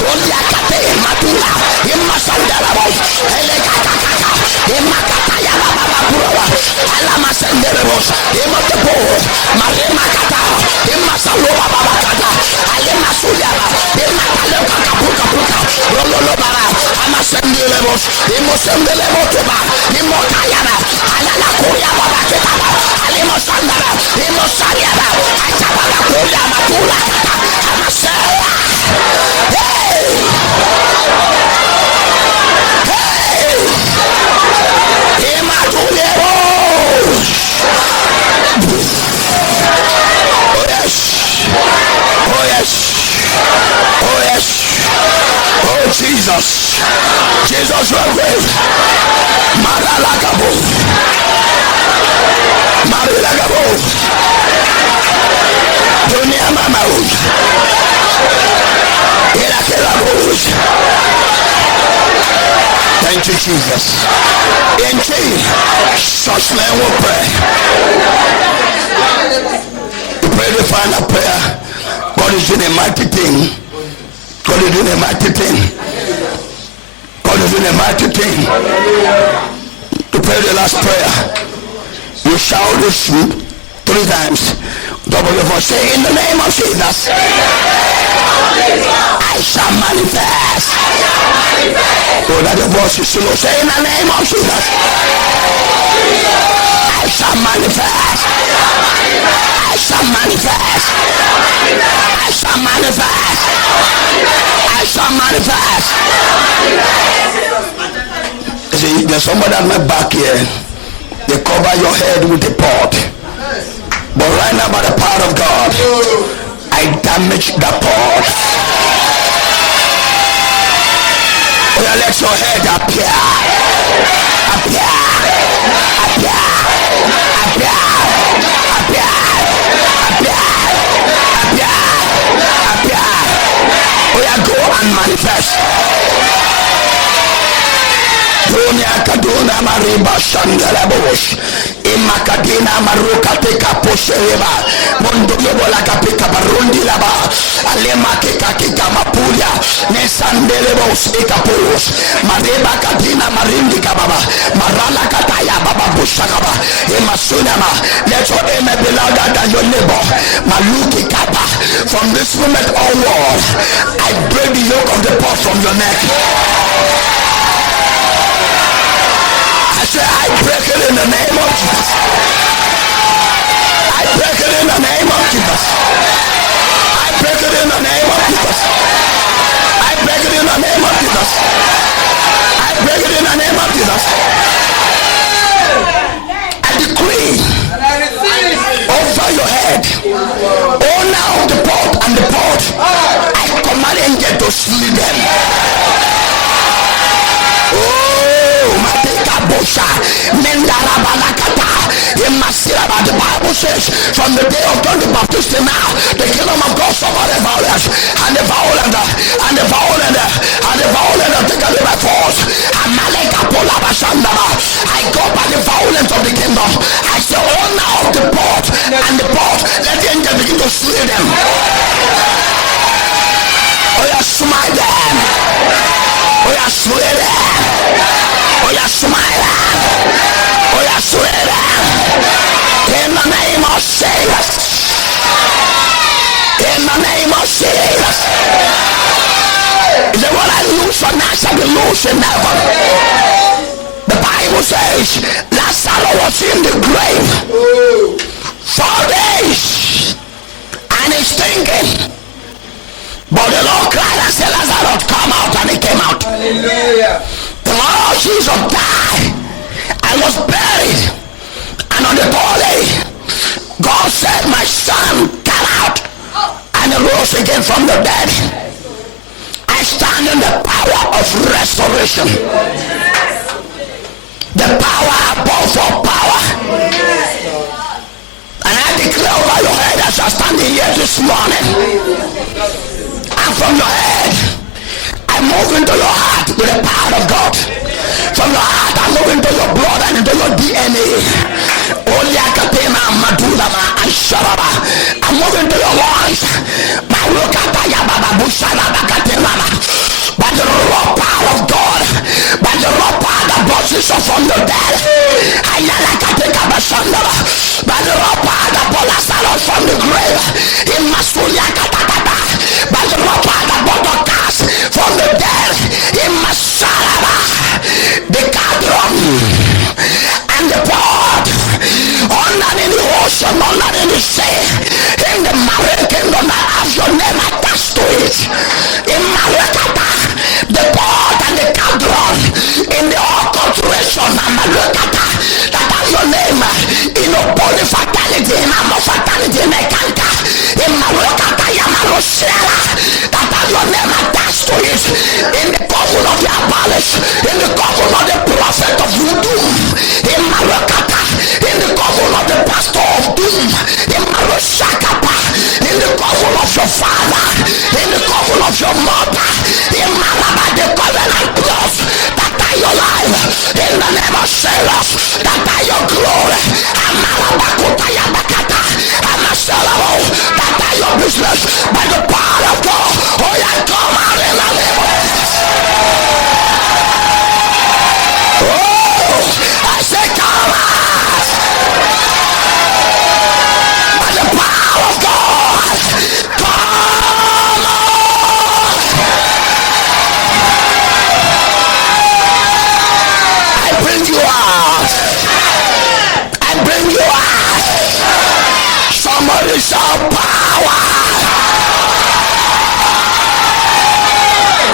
Oliakate matula. Imasandala boy. Elekakaka. Imakata ya baba purawa. Alama senderebos. Imotepo. Marema kata. Imasalo baba kata. Alema suliaba. Imakalo kakapuka puka. Rololo bara. Amasendelebos. Imosendelebotoba. Imokayaba. Alala kuria baba ketaba. Alimosandara. Imosariaba. Achabala kuria matula kata. Amasela. Hey! Hey! Imatulebos. Oh yes. Oh Jesus will wave. Maralagabo. Marilagabo. Dunia mama. Thank you, Jesus. In Jesus' name we pray. We pray the final prayer. God is doing a mighty thing. God is doing a mighty thing. God is doing a mighty thing. To pray the last prayer, you shout this 3 times. Double your voice. Say, in the name of Jesus, I shall manifest. Oh, that the voice is slow. Say, in the name of Jesus, I shall manifest. I shall manifest. I shall manifest. I shall manifest. See, there's somebody at my back here. They cover your head with a pot. But right now, by the power of God, I damage the pot. Oh, yeah, let your head appear. Appear. Appear. Appear. Appear. Appear. Appear. Appear. Oh, yeah, go and manifest. Dunia kaduna mariba shandala bosh imakadina maruka teka poshereba mondo yobola kapika barundi laba alema keka kika mapulia nesandele bosh ikapos mareba kadina marindi kababa marala kataya baba bushakaba emasunama. Let your aim be louder than your neighbor. Maluki kapa. From this moment onward, I break the yoke of the pot from your neck. I say, I break it in the name of Jesus. I break it in the name of Jesus. I break it in the name of Jesus. I break it in the name of Jesus. I break it in the name of Jesus. I decree over your head, owner of the pot and the pot, I command angel to sleep them. The Bible says, from the day of John the Baptist till now, the kingdom of God suffered the violence, and the violent, and the violent, and the violent are taken by force. I go by the violence of the kingdom. I say, owner of the pot and the pot, let the angel begin to slay them. Oh, yeah, smite them. Oh, yeah, slay them. Oh, yeah, smile. Oh, yeah, slay them. In the name of Jesus. In the name of Jesus. Is that what I lose on that shall be loose in heaven? The Bible says Lazarus was in the grave 4 days and he's thinking. But the Lord cried and said, Lazarus, come out, and he came out. Hallelujah. The Lord Jesus died and was buried. And on the body, God said, my son got out and rose again from the dead. I stand in the power of restoration. The power above all power. And I declare over your head as you're standing here this morning. And from your head, I move into your heart with the power of God. From your heart, I move into your blood and into your DNA. I move into your lungs. By the raw power of God, by the raw power that brought Jesus from the dead, by the raw power that brought Lazarus from the grave, by the raw power that brought the cast from the dead, the cadron and the pot, under in the ocean, under in the sea, in the marine kingdom that has your name attached to it, in Marekata, the pot and the cadron, in the acculturation and Marekata, that has your name in a body fatality, in a fatality, in a canker, in Marekata, Yamarosela, that has your name attached to it, in the common of your shout power.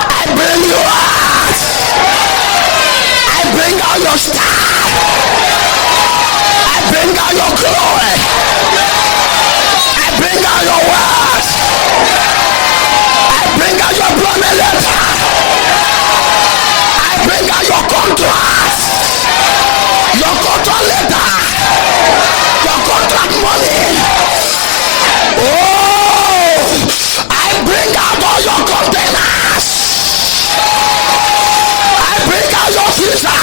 I bring you out. I bring out your star. I bring out your glory. I bring out your words. I bring out your bloody letter. I bring out your contract. Your contract letter. Your contract money. Oh, I bring out all your containers. I bring out your visa.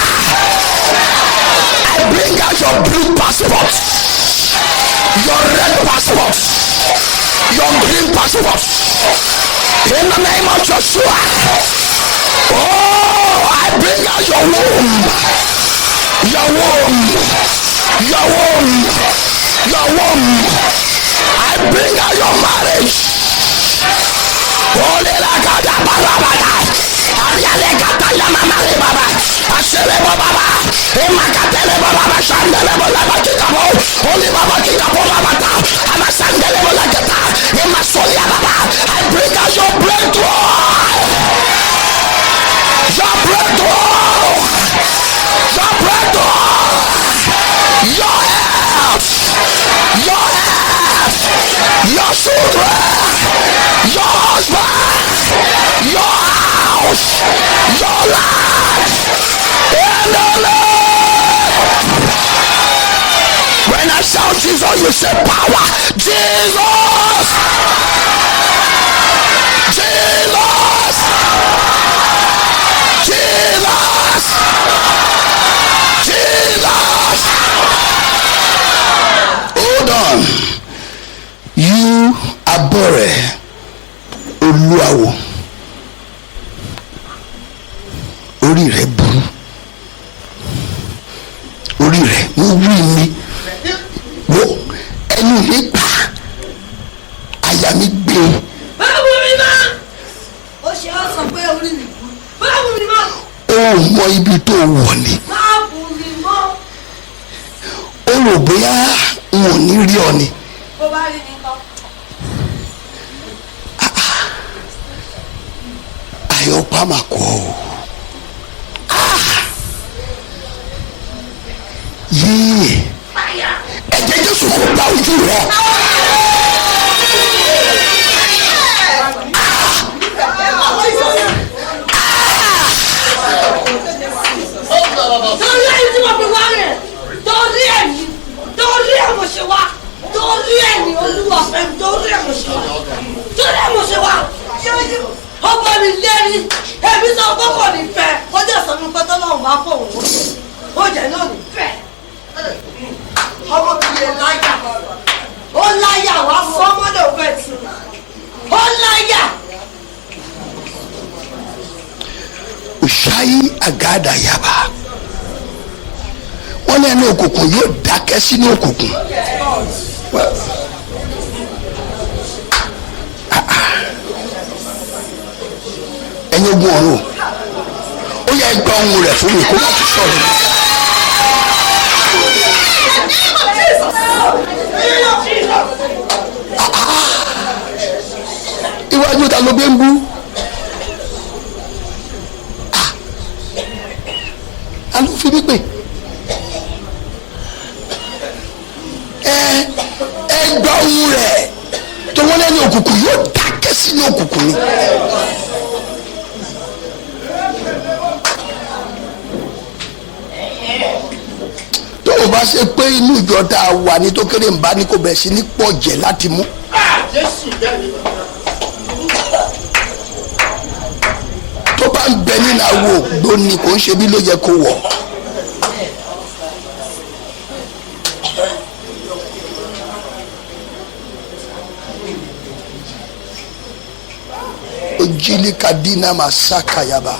I bring out your blue passport, your red passport, your green passport. In the name of Joshua. Oh, I bring out your womb, your womb, your womb, your womb. I bring out your marriage. Holy la gada barabada. Ariale gata la mama le baba. Asere baba. Emakatele baba shandele baba kikabo. Holy baba kikabo baba. Amasandele baba kata. Emasolia baba. I bring out your breakthrough. Your breakthrough. Your breakthrough. Your health. Your health. Your children. Your husband. Your house. Your life. In the Lord. When I shout Jesus, you say power. Jesus. Jesus. Jesus. Jesus. Hold on. You abore Olúawo. Orí rẹ̀ burú. Orí rẹ̀ wọ́n wí mi. Wo ẹnu mi pa. Àyà mi gbé. Báwo ni máa? Ó ṣe á sọ pé orí mi kú. Báwo ni máa? Ó mọ ibi tó wọ̀ ni. Báwo ni máa? Ó rò bóyá n ò ní rí ọ ni. Bó bá rí mi kọ́. Àyọ̀pá mà kọ́ o. Yéè ẹ̀jẹ̀ Jésù kò bá ojú rẹ̀. Torí ẹni tí mo fi wá rẹ̀, torí ẹni mo ṣe wá, torí ẹni Olúwa fẹ́ mi, torí ẹni mo ṣe wá, torí ẹni mo ṣe wá. Ọmọ mi lérí, ẹbí sọ pé kò ní fẹ́, ó jẹ́ sọ fún pẹ́tọ́ náà wá fún òun ó jẹ́ náà ní fẹ́. Ọmọ mi lè láyà, ó láyà wá fọ́mọ́dé òfẹ́ tì, ó láyà. Òṣàyí àgádà yaba. Wọ́n ní ẹni òkùnkùn yóò dákẹ́ sínú òkùnkùn. Ẹ̀yin ogun ọ̀run ó yẹ gba ohun rẹ̀ fún mi kó má ti sọ̀rọ̀. Iwájú ta ló gbé ń bú? A ló fi mí pè. Ẹ gba ohun rẹ̀ tó wọ́n lẹ́nu òkùnkùn yóò dákẹ́ sínú òkùnkùn ni. Tó o bá ṣe pé inú ìjọ tá a wà ní tó kéré ń bá ní kò bẹ̀rẹ̀ sí ní pọ̀ jẹ́ láti mú. Tó bá ń bẹ nínú àwo ògbóni kò ń ṣe bí ló yẹ kó wọ̀. Ojili kadina masaka yaba.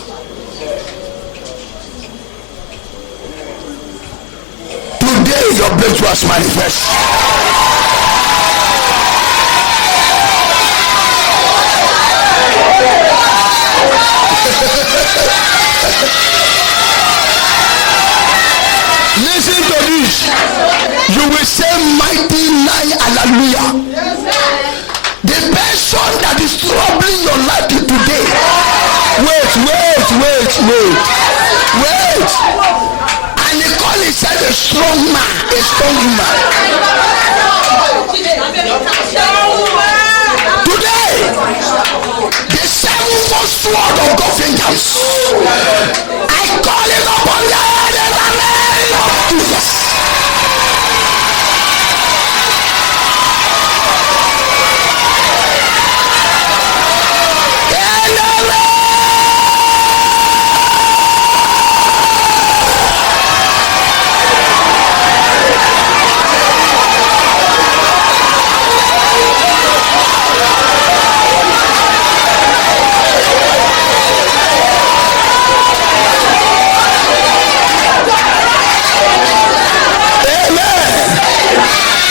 Today your breakthrough was manifest. Listen to this. You will say mighty nine hallelujah. Wait. And he called himself a strong man. A strong man. Today, the sevenfold sword of God vengeance, I call it upon the head in the name of Jesus.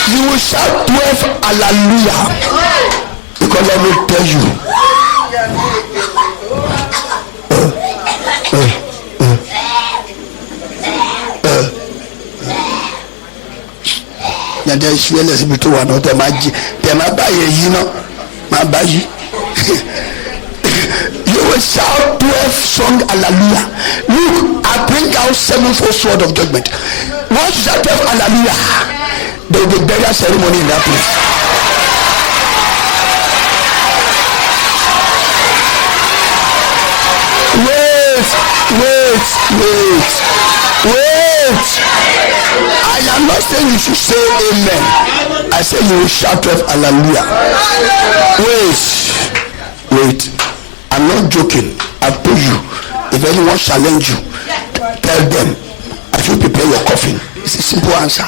You will shout 12 hallelujah, because I will tell you. Yàtọ̀ ìṣúlẹ̀ lẹ́sìn bí tó wà náà tẹ̀ máa bá yẹ yí náà máa bá yí. You will shout 12 song hallelujah. Look, I bring out sevenfold sword of judgment. Once you shout 12 hallelujah, there will be burial ceremony in that place. Wait. I am not saying you should say amen. I say you will shout 12 hallelujah. Wait. I'm not joking. I told you, if anyone challenge you, tell them, I should prepare your coffin. It's a simple answer.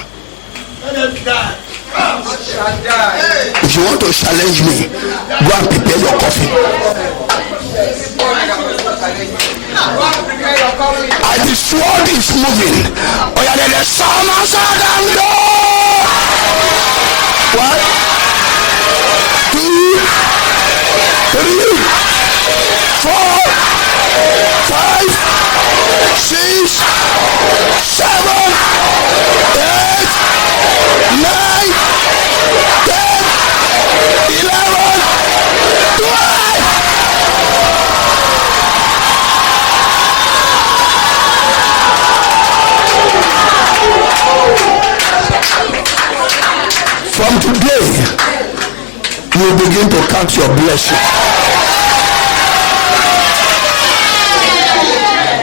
If you want to challenge me, go and prepare your coffin. As the sword is moving, oh yeah, the sun has and go. One, 2, 3, 4, 5, 6, 7, 8, 9, 10, 11, 12. From today, you begin to count your blessing.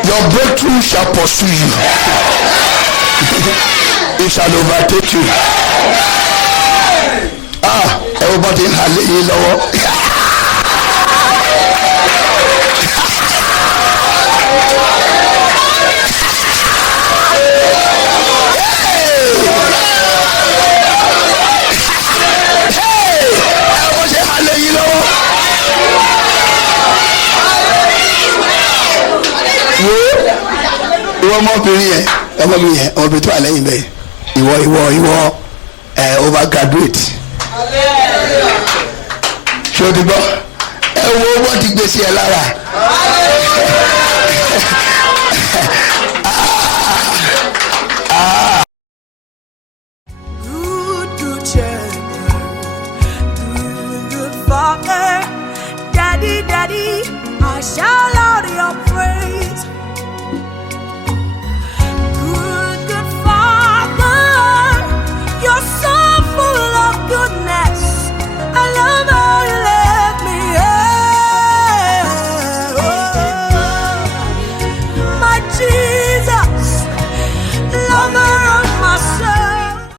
Your breakthrough shall pursue you. It shall overtake you. Everybody hallelujah. ọmọbìnrin ọmọbìnrin tó wà lẹ́yìn bẹ́ẹ̀ ìwọ overgraduate ṣé o ti gbọ́ ẹ wo wọ́n ti gbé sí ẹ lára good shepherd, good father, daddy, I shall